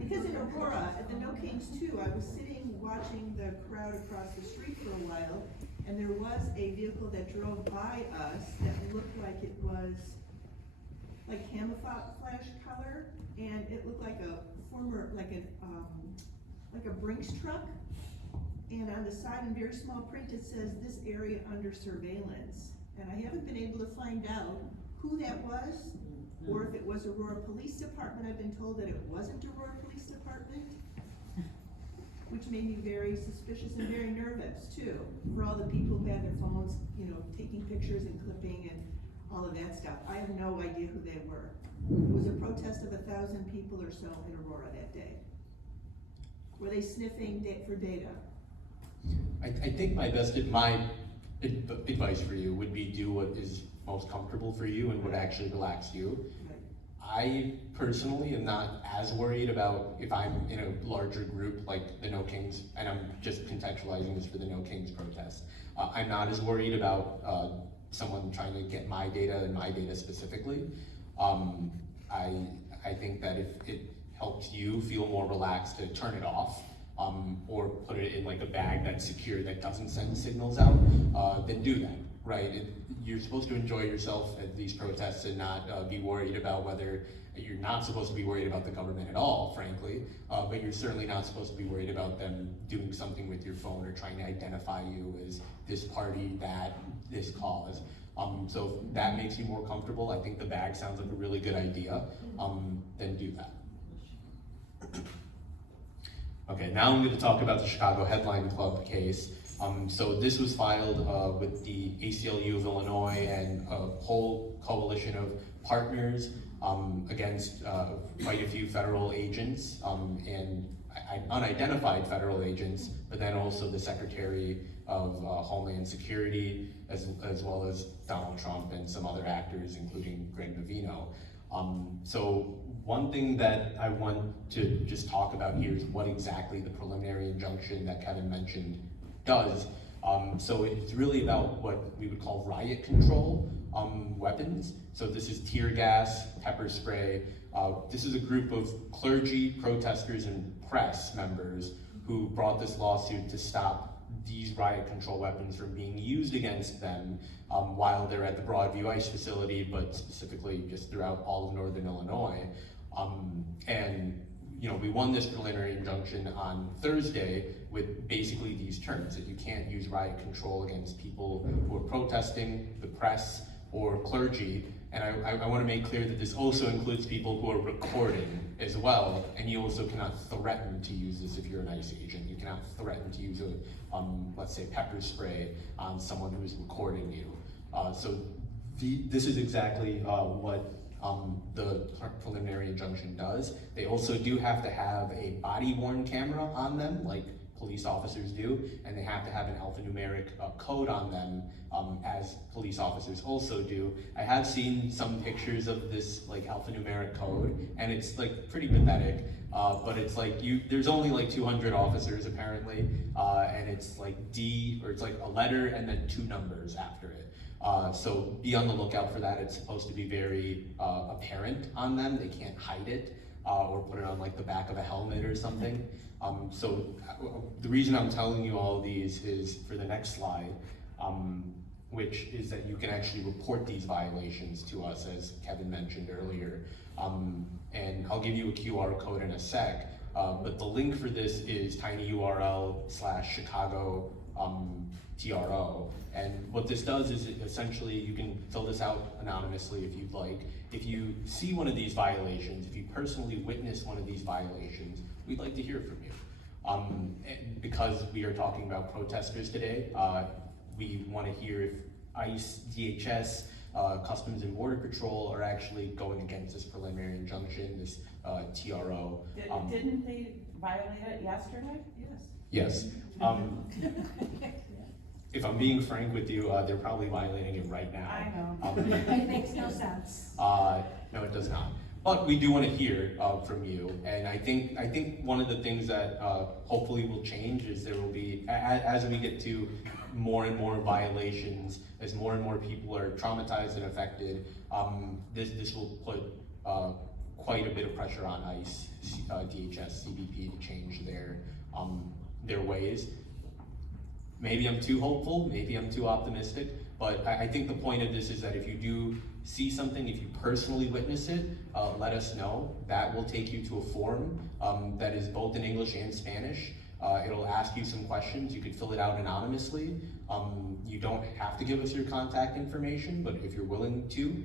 Because in Aurora, at the No Kings too, I was sitting watching the crowd across the street for a while, and there was a vehicle that drove by us that looked like it was like camouflage color, and it looked like a former, like a Brinks truck. And on the side in very small print, it says this area under surveillance. And I haven't been able to find out who that was, or if it was Aurora Police Department. I've been told that it wasn't Aurora Police Department, which made me very suspicious and very nervous too, for all the people who had their phones, taking pictures and clipping and all of that stuff. I have no idea who they were. It was a protest of 1,000 people or so in Aurora that day. Were they sniffing for data? I think my advice for you would be do what is most comfortable for you and what actually relax you. Right. I personally am not as worried about if I'm in a larger group like the No Kings, and I'm just contextualizing this for the No Kings protest. I'm not as worried about someone trying to get my data and my data specifically. I think that if it helps you feel more relaxed to turn it off, or put it in like a bag that's secure that doesn't send signals out, then do that, right? You're supposed to enjoy yourself at these protests and not be worried about whether, you're not supposed to be worried about the government at all, frankly, but you're certainly not supposed to be worried about them doing something with your phone or trying to identify you as this party, this cause. So if that makes you more comfortable, I think the bag sounds like a really good idea, then do that. Okay, now I'm going to talk about the Chicago Headline Club case. So this was filed with the ACLU of Illinois and a whole coalition of partners against quite a few federal agents and unidentified federal agents, but then also the Secretary of Homeland Security, as well as Donald Trump and some other actors, including Greg Bavino. So one thing that I want to just talk about here is what exactly the preliminary injunction that Kevin mentioned does. So it's really about what we would call riot control weapons. So this is tear gas, pepper spray. This is a group of clergy, protesters, and press members who brought this lawsuit to stop these riot control weapons from being used against them while they're at the Broadview ICE facility, but specifically just throughout all of Northern Illinois. And you know, we won this preliminary injunction on Thursday with basically these terms, that you can't use riot control against people who are protesting, the press, or clergy. And I want to make clear that this also includes people who are recording as well, and you also cannot threaten to use this if you're an ICE agent. You cannot threaten to use a, let's say, pepper spray on someone who is recording you. So this is exactly what the preliminary injunction does. They also do have to have a body-worn camera on them, like police officers do, and they have to have an alphanumeric code on them, as police officers also do. I have seen some pictures of this like alphanumeric code, and it's like pretty pathetic. But it's like there's only like 200 officers apparently, and it's like D, or it's like a letter and then 2 numbers after it. So be on the lookout for that. It's supposed to be very apparent on them. They can't hide it or put it on like the back of a helmet or something. So the reason I'm telling you all of these is for the next slide, which is that you can actually report these violations to us, as Kevin mentioned earlier. And I'll give you a QR code in a sec, but the link for this is tinyurl/Chicago TRO. And what this does is essentially you can fill this out anonymously if you'd like. If you see one of these violations, if you personally witness one of these violations, we'd like to hear from you. Because we are talking about protesters today, we want to hear if ICE, DHS, Customs and Border Patrol are actually going against this preliminary injunction, this TRO. Didn't they violate it yesterday? Yes. If I'm being frank with you, they're probably violating it right now. I know. It makes no sense. No, it does not. But we do want to hear from you, and I think one of the things that hopefully will change is there will be, as we get to more and more violations, as more and more people are traumatized and affected, this will put quite a bit of pressure on ICE, DHS, CBP to change their ways. Maybe I'm too hopeful, maybe I'm too optimistic, but I think the point of this is that if you do see something, if you personally witness it, let us know. That will take you to a form that is both in English and Spanish. It'll ask you some questions. You could fill it out anonymously. You don't have to give us your contact information, but if you're willing to,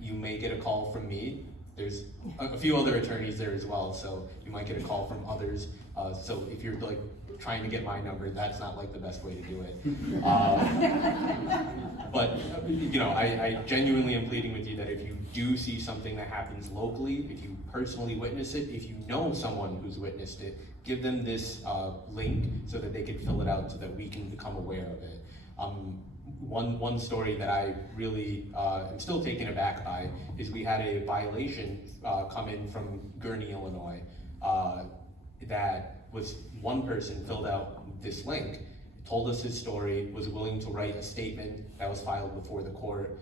you may get a call from me. There's a few other attorneys there as well, so you might get a call from others. So if you're like trying to get my number, that's not like the best way to do it. But you know, I genuinely am pleading with you that if you do see something that happens locally, if you personally witness it, if you know someone who's witnessed it, give them this link so that they can fill it out so that we can become aware of it. One story that I really am still taken aback by is we had a violation come in from Gurnee, Illinois, that was one person filled out this link, told us his story, was willing to write a statement that was filed before the court,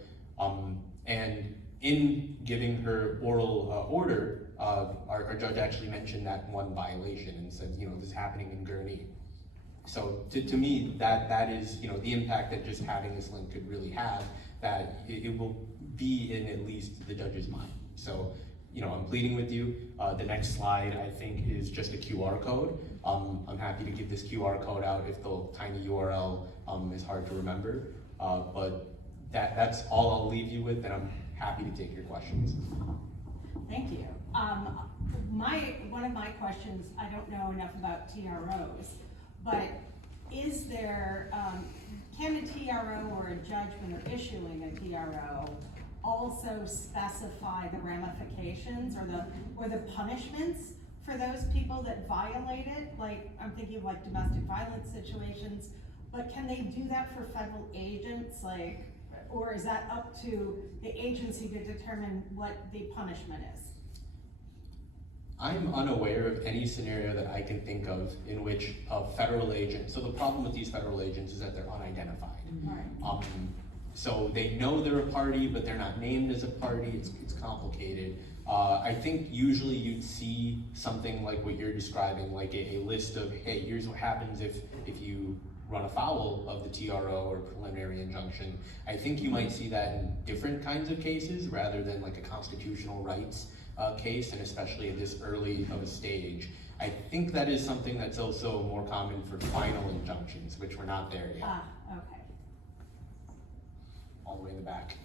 and in giving her oral order, our judge actually mentioned that one violation and said, you know, this is happening in Gurnee. So to me, that is, you know, the impact that just having this link could really have, that it will be in at least the judge's mind. So, you know, I'm pleading with you. The next slide, I think, is just a QR code. I'm happy to give this QR code out if the tiny URL is hard to remember. But that's all I'll leave you with, and I'm happy to take your questions. Thank you. One of my questions, I don't know enough about TROs, but is there, can a TRO or a judge, when they're issuing a TRO, also specify the ramifications or the punishments for those people that violate it? Like, I'm thinking of like domestic violence situations, but can they do that for federal agents, like, or is that up to the agency to determine what the punishment is? I'm unaware of any scenario that I can think of in which a federal agent, so the problem with these federal agents is that they're unidentified. Right. So they know they're a party, but they're not named as a party. It's complicated. I think usually you'd see something like what you're describing, like a list of, hey, here's what happens if you run afoul of the TRO or preliminary injunction. I think you might see that in different kinds of cases rather than like a constitutional rights case, and especially at this early of a stage. I think that is something that's also more common for final injunctions, which we're not there yet. Okay. All the way in the back.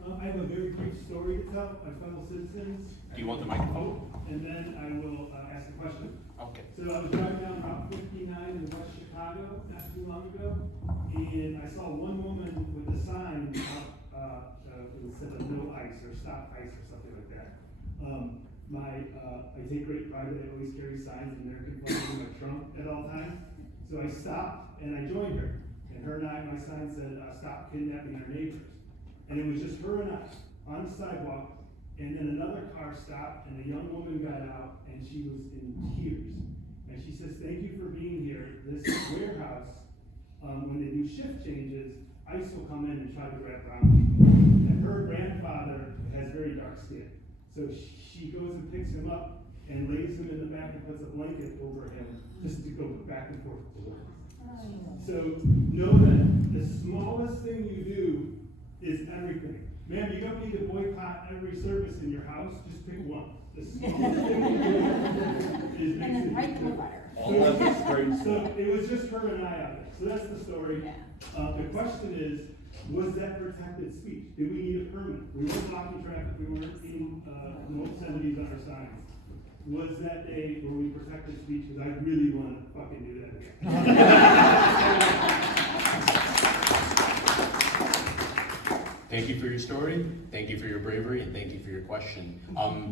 I have a very brief story to tell my fellow citizens. Do you want the microphone? And then I will ask a question. Okay. So I was driving down Route 59 in West Chicago not too long ago, and I saw one woman with a sign up that said no ice or stop ice or something like that. I take great pride that I always carry signs in there in my trunk at all times. So I stopped and I joined her. And my sign said, stop kidnapping our neighbors. And it was just her and I on the sidewalk, and then another car stopped, and a young woman got out, and she was in tears. And she says, thank you for being here. This warehouse, when they do shift changes, ICE will come in and try to grab brown people. And her grandfather has very dark skin. So she goes and picks him up and lays him in the back and puts a blanket over him just to go back and forth to work. So know that the smallest thing you do is everything. Ma'am, you don't need to boycott every service in your house, just pick one. The smallest thing you do is And then write them a letter. So it was just her and I out there. So that's the story. Yeah. The question is, was that protected speech? Did we need a permit? We weren't blocking traffic, we weren't seeing no obscenities on our signs. Was that day where we protected speech? Because I really want to fucking do that again. Thank you for your story, thank you for your bravery, and thank you for your question.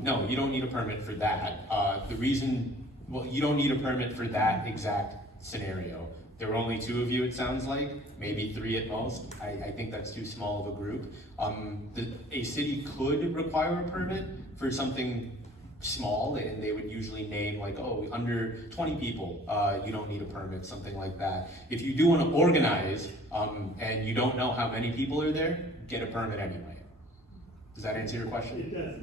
No, you don't need a permit for that. You don't need a permit for that exact scenario. There were only 2 of you, it sounds like, maybe 3 at most. I think that's too small of a group. A city could require a permit for something small, and they would usually name like, oh, under 20 people, you don't need a permit, something like that. If you do want to organize, and you don't know how many people are there, get a permit anyway. Does that answer your question? It does.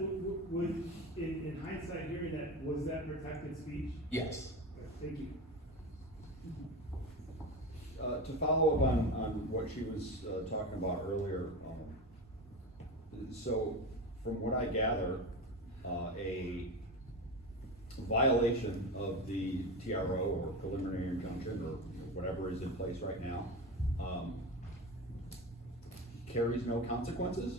In hindsight, hearing that, was that protected speech? Yes. Thank you. To follow up on what she was talking about earlier, so from what I gather, a violation of the TRO or preliminary injunction or whatever is in place right now carries no consequences?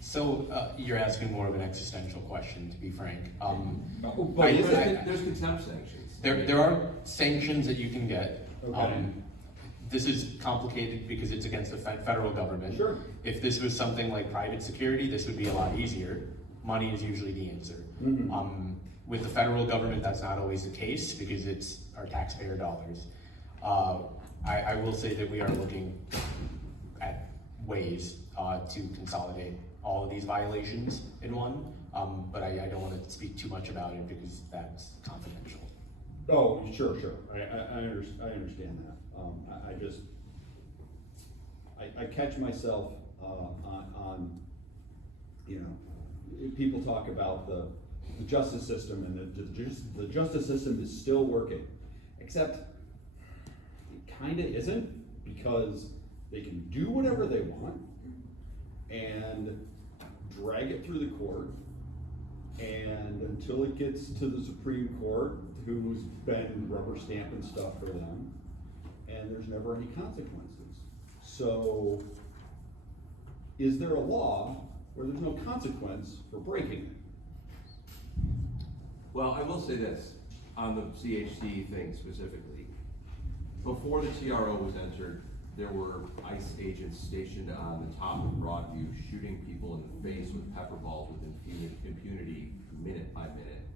So you're asking more of an existential question, to be frank. There's contempt sanctions. There are sanctions that you can get. Okay. This is complicated because it's against the federal government. Sure. If this was something like private security, this would be a lot easier. Money is usually the answer. Mm-hmm. With the federal government, that's not always the case because it's our taxpayer dollars. I will say that we are looking at ways to consolidate all of these violations in one, but I don't want to speak too much about it because that's confidential. Oh, sure. I understand that. I catch myself on people talk about the justice system and the justice system is still working, except it kind of isn't, because they can do whatever they want and drag it through the court, and until it gets to the Supreme Court, who's been rubber stamping stuff for them, and there's never any consequences. So, is there a law where there's no consequence for breaking it? Well, I will say this, on the CHC thing specifically. Before the TRO was entered, there were ICE agents stationed on the top of Broadview shooting people in the face with pepper balls with impunity minute by minute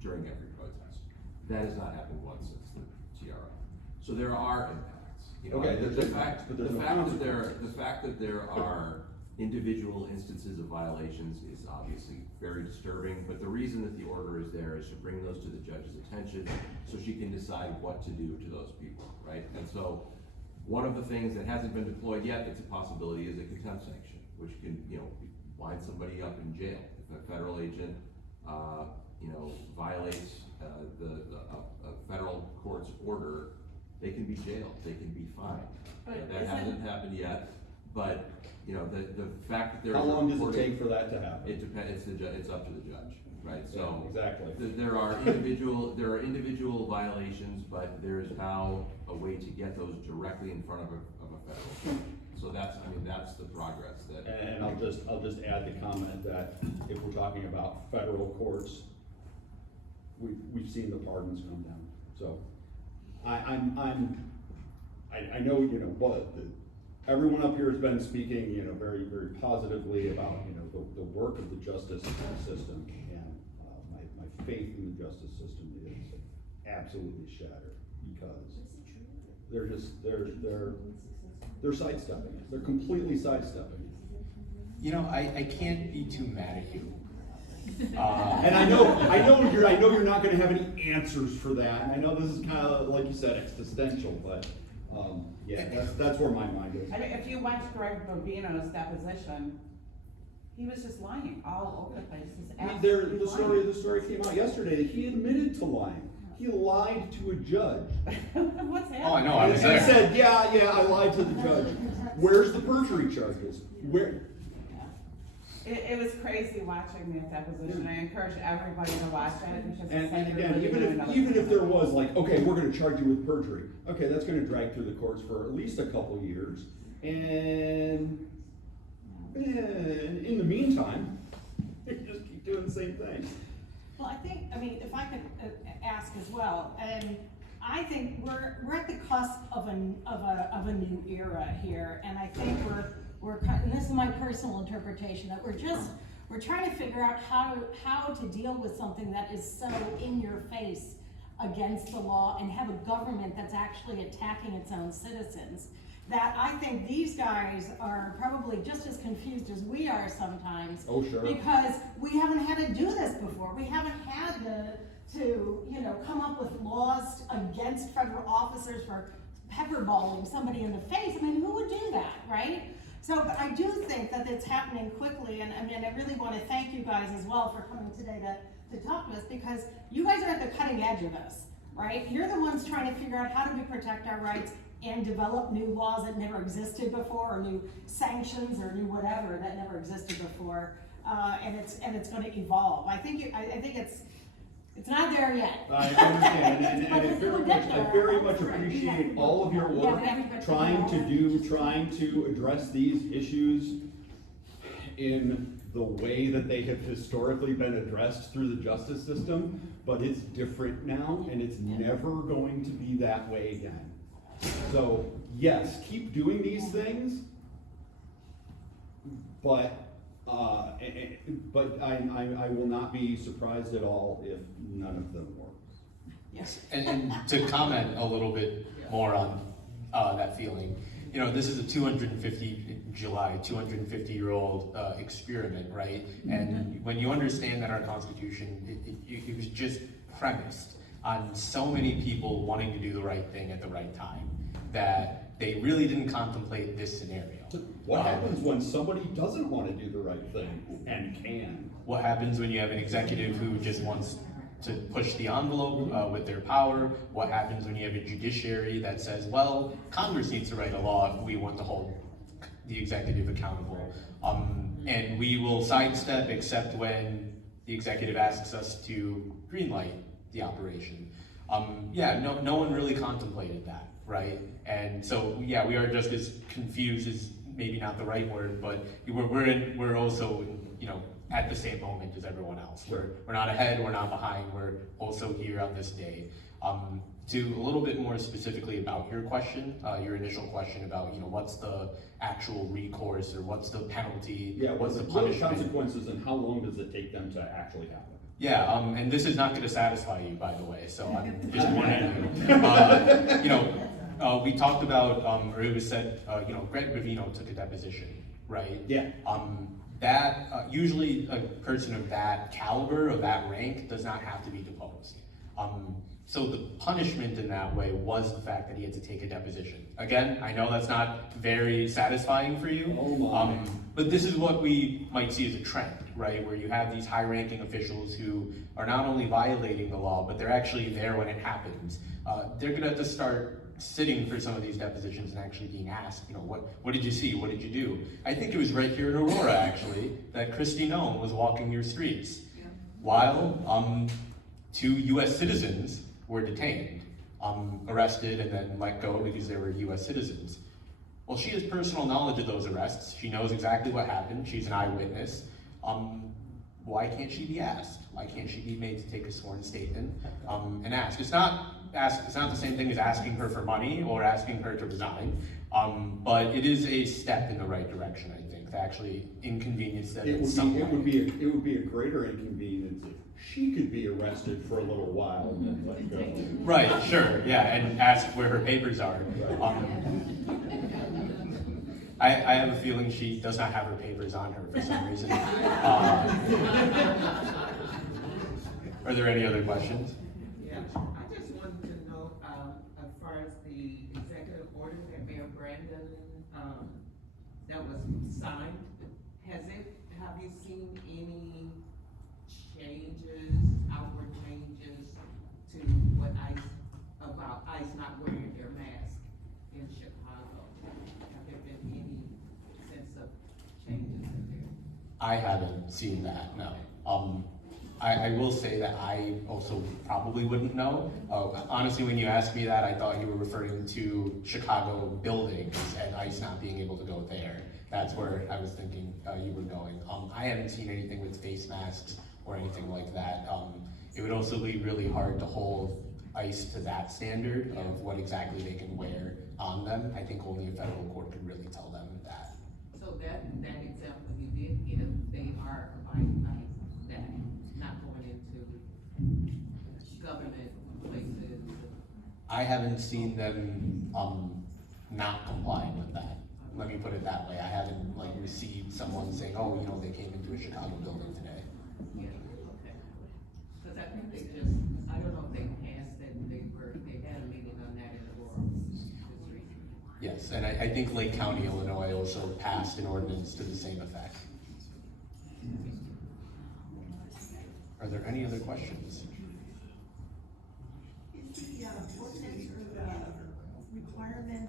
during every protest. That has not happened once since the TRO. So there are impacts. You know, Okay, the fact but there's no the fact that there are individual instances of violations is obviously very disturbing, but the reason that the order is there is to bring those to the judge's attention so she can decide what to do to those people, right? And so, one of the things that hasn't been deployed yet that's a possibility is a contempt sanction, which can, you know, wind somebody up in jail. If a federal agent, you know, violates a federal court's order, they can be jailed, they can be fined. But That isn't- hasn't happened yet, but, you know, the fact that there's. How long does it take for that to happen? It depends, it's up to the judge, right? Yeah, So. exactly. There are individual violations, but there is now a way to get those directly in front of a federal judge. So that's the progress that. And I'll just add the comment that if we're talking about federal courts, we've seen the pardons come down. So I know, you know, but everyone up here has been speaking, you know, very, very positively about, you know, the work of the justice system, and my faith in the justice system is absolutely shattered because they're sidestepping it. They're completely sidestepping it. You know, I can't be too mad at you. And I know you're not gonna have any answers for that, and I know this is kind of, like you said, existential, but, yeah, that's where my mind is. I mean, if you watch Greg Bobino's deposition, he was just lying all over the place. He's I mean, absolutely the story came out yesterday that he admitted to lying. He lied to a judge. What's happening? Oh, I know, I was And there. he said, yeah, I lied to the judge. Where's the perjury charges? Where? It was crazy watching that deposition. I encourage everybody to watch it because it's And like you're again, living in another even if there country. was like, okay, we're gonna charge you with perjury. Okay, that's gonna drag through the courts for at least a couple years. And in the meantime, you just keep doing the same thing. Well, I mean, if I could ask as well, and I think we're at the cusp of a new era here, and I think and this is my personal interpretation, that we're trying to figure out how to deal with something that is so in your face against the law, and have a government that's actually attacking its own citizens. That I think these guys are probably just as confused as we are sometimes. Oh, sure. Because we haven't had to do this before. We haven't had to you know, come up with laws against federal officers for pepperballing somebody in the face. I mean, who would do that, right? So, but I do think that it's happening quickly, and I mean, I really want to thank you guys as well for coming today to talk to us, because you guys are at the cutting edge of this, right? You're the ones trying to figure out how do we protect our rights and develop new laws that never existed before, or new sanctions, or new whatever that never existed before, and it's going to evolve. I think it's not there yet. I understand, and I very much appreciate all of your work trying to address these issues in the way that they have historically been addressed through the justice system, but it's different now, and it's never going to be that way again. So, yes, keep doing these things, but I will not be surprised at all if none of them work. Yes. And to comment a little bit more on that feeling, you know, this is a 250-year-old experiment, right? And when you understand that our Constitution, it was just premised on so many people wanting to do the right thing at the right time, that they really didn't contemplate this scenario. What happens when somebody doesn't want to do the right thing and can? What happens when you have an executive who just wants to push the envelope with their power? What happens when you have a judiciary that says, well, Congress needs to write a law if we want to hold the executive accountable? And we will sidestep except when the executive asks us to greenlight the operation. No one really contemplated that, right? And so, yeah, we are just as confused, is maybe not the right word, but we're also, you know, at the same moment as everyone else. We're not ahead, we're not behind, we're also here on this day. To a little bit more specifically about your question, your initial question about, you know, what's the actual recourse, or what's the penalty, Yeah, what's the what are the punishment? consequences, and how long does it take them to actually happen? Yeah, and this is not going to satisfy you, by the way, so I'm just warning you. You know, we talked about, or it was said, Greg Bavino took a deposition, right? Yeah. That, usually a person of that caliber, of that rank, does not have to be deposed. So the punishment in that way was the fact that he had to take a deposition. Again, I know that's not very satisfying for you, but this is what we might see as a trend, right? Where you have these high-ranking officials who are not only violating the law, but they're actually there when it happens. They're gonna have to start sitting for some of these depositions and actually being asked, what did you see? What did you do? I think it was right here in Aurora, actually, that Christy Nome was walking your streets while 2 US citizens were detained, arrested and then let go because they were US citizens. Well, she has personal knowledge of those arrests. She knows exactly what happened. She's an eyewitness. Why can't she be asked? Why can't she be made to take a sworn statement and asked? It's not the same thing as asking her for money or asking her to resign, but it is a step in the right direction, I think, to actually inconvenience them in some way. It would be a greater inconvenience if she could be arrested for a little while and then let go. Right, sure, yeah, and ask where her papers are. I have a feeling she does not have her papers on her for some reason. Are there any other questions? Yeah, I just wanted to know, as far as the executive order that Mayor Brandon, that was signed, have you seen any changes, outward changes to what about ICE not wearing their mask in Chicago? Have there been any sense of changes in there? I haven't seen that, no. I will say that I also probably wouldn't know. Honestly, when you asked me that, I thought you were referring to Chicago buildings and ICE not being able to go there. That's where I was thinking you were going. I haven't seen anything with face masks or anything like that. It would also be really hard to hold ICE to that standard of what exactly they can wear on them. I think only a federal court could really tell them that. So that example you did give, they are abiding by that, not going into government places. I haven't seen them not complying with that. Let me put it that way. I haven't received someone saying, oh, they came into a Chicago building today. Yeah, okay. Because I think they I don't know if they passed that they had a meeting on that in Aurora this week. Yes, and I think Lake County, Illinois also passed an ordinance to the same effect. Are there any other questions? Is the ordinance or the requirement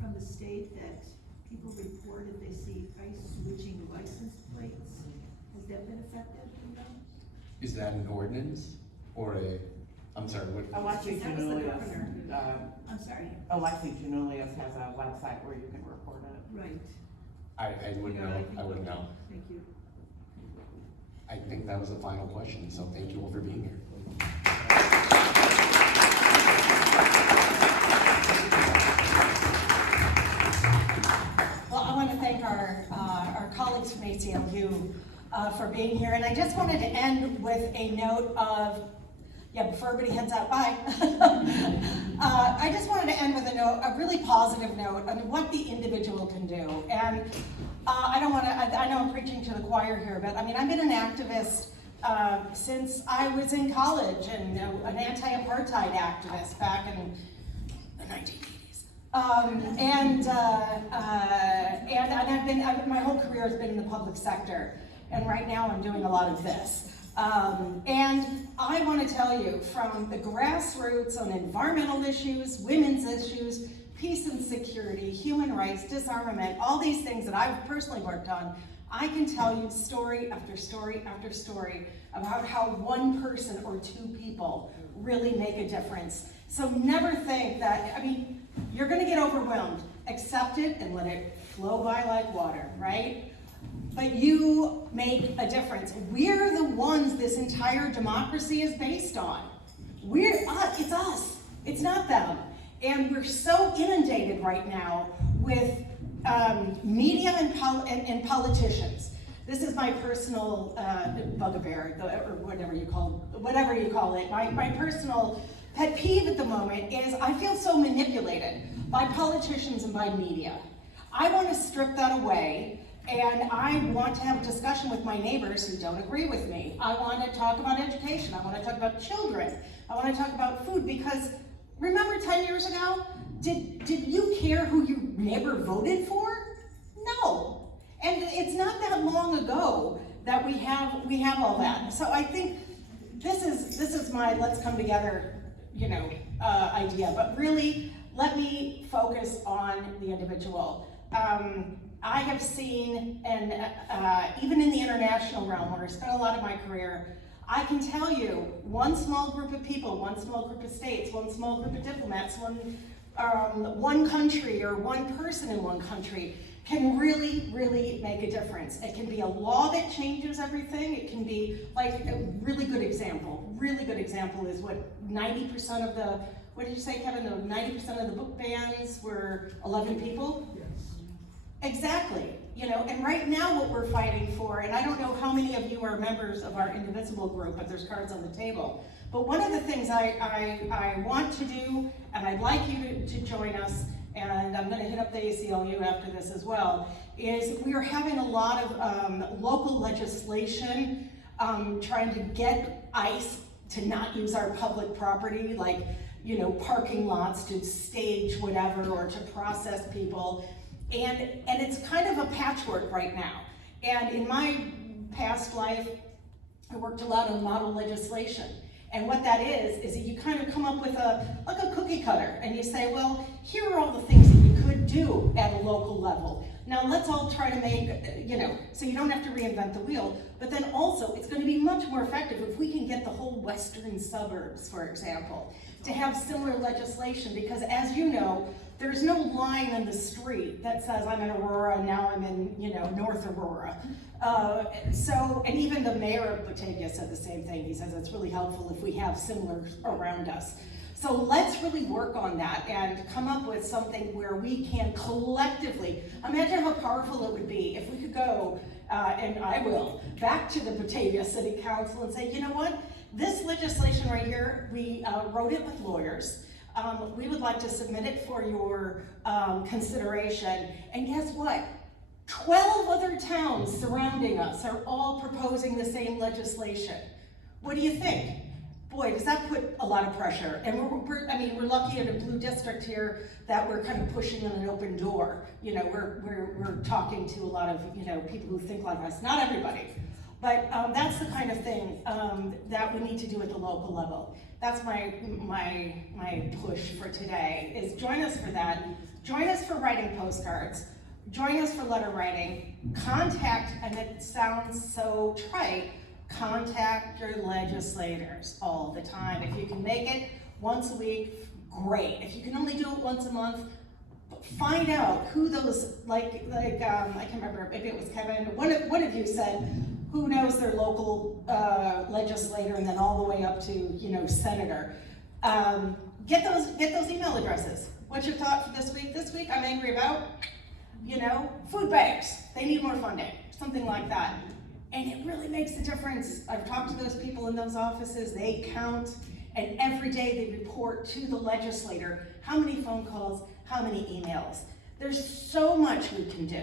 from the state that people report if they see ICE switching license plates? Has that been effective? Is that an ordinance or I'm sorry, what? Alexi That was the Janulius, governor. I'm sorry. Alexi Janulius has a website where you can report it. Right. I wouldn't know. I wouldn't know. Thank you. I think that was the final question, so thank you all for being here. Well, I want to thank our colleagues from ACLU for being here, and I just wanted to end with a note of, before everybody heads out, bye. I just wanted to end with a really positive note on what the individual can do. And I know I'm preaching to the choir here, but I've been an activist since I was in college, and an anti-apartheid activist back in the 1980s. And my whole career has been in the public sector, and right now I'm doing a lot of this. And I want to tell you, from the grassroots on environmental issues, women's issues, peace and security, human rights, disarmament, all these things that I've personally worked on, I can tell you story after story after story about how one person or two people really make a difference. So never think that, you're gonna get overwhelmed. Accept it and let it flow by like water, right? But you make a difference. We're the ones this entire democracy is based on. It's us, it's not them. And we're so inundated right now with media and politicians. This is my personal bugaboo, or whatever you call it. My personal pet peeve at the moment is I feel so manipulated by politicians and by media. I want to strip that away, and I want to have a discussion with my neighbors who don't agree with me. I want to talk about education. I want to talk about children. I want to talk about food, because remember 10 years ago, did you care who your neighbor voted for? No. And it's not that long ago that we have all that. So I think this is my let's come together, idea. But really, let me focus on the individual. I have seen, and even in the international realm, where I spent a lot of my career, I can tell you, one small group of people, one small group of states, one small group of diplomats, one country or one person in one country can really, really make a difference. It can be a law that changes everything. It can be like a really good example is what 90% of the, what did you say, Kevin? 90% of the book bans were 11 people? Yes. Exactly, and right now what we're fighting for, and I don't know how many of you are members of our Indivisible group, but there's cards on the table. But one of the things I want to do, and I'd like you to join us, and I'm gonna hit up the ACLU after this as well, is we are having a lot of local legislation trying to get ICE to not use our public property, like, parking lots to stage whatever or to process people. And it's kind of a patchwork right now. And in my past life, I worked a lot on model legislation. And what that is that you kind of come up with a cookie cutter, and you say, well, here are all the things that you could do at a local level. Now let's all try to make, so you don't have to reinvent the wheel, but then also it's going to be much more effective if we can get the whole western suburbs, for example, to have similar legislation, because as you know, there's no line in the street that says I'm in Aurora and now I'm in, North Aurora. And even the mayor of Batavia said the same thing. He says it's really helpful if we have similar around us. So let's really work on that and come up with something where we can collectively, imagine how powerful it would be if we could go, and I will, back to the Batavia City Council and say, you know what, this legislation right here, we wrote it with lawyers. We would like to submit it for your consideration. And guess what? 12 other towns surrounding us are all proposing the same legislation. What do you think? Boy, does that put a lot of pressure. And we're lucky in a blue district here that we're kind of pushing on an open door. We're talking to a lot of people who think like us. Not everybody, but that's the kind of thing that we need to do at the local level. That's my push for today, is join us for that. Join us for writing postcards. Join us for letter writing. Contact, and it sounds so trite, contact your legislators all the time. If you can make it once a week, great. If you can only do it once a month, find out who those, I can't remember, maybe it was Kevin, one of you said, who knows their local legislator, and then all the way up to, senator. Get those email addresses. What's your thought for this week? This week I'm angry about, food banks. They need more funding, something like that. And it really makes a difference. I've talked to those people in those offices, they count, and every day they report to the legislator how many phone calls, how many emails. There's so much we can do.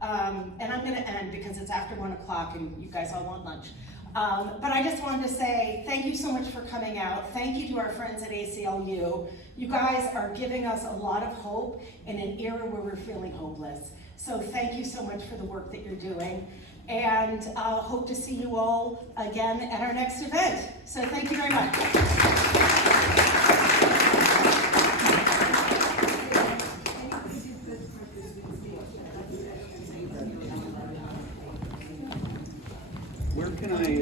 And I'm gonna end because it's after 1 o'clock and you guys all want lunch. But I just wanted to say thank you so much for coming out. Thank you to our friends at ACLU. You guys are giving us a lot of hope in an era where we're feeling hopeless. So thank you so much for the work that you're doing. And hope to see you all again at our next event. So thank you very much.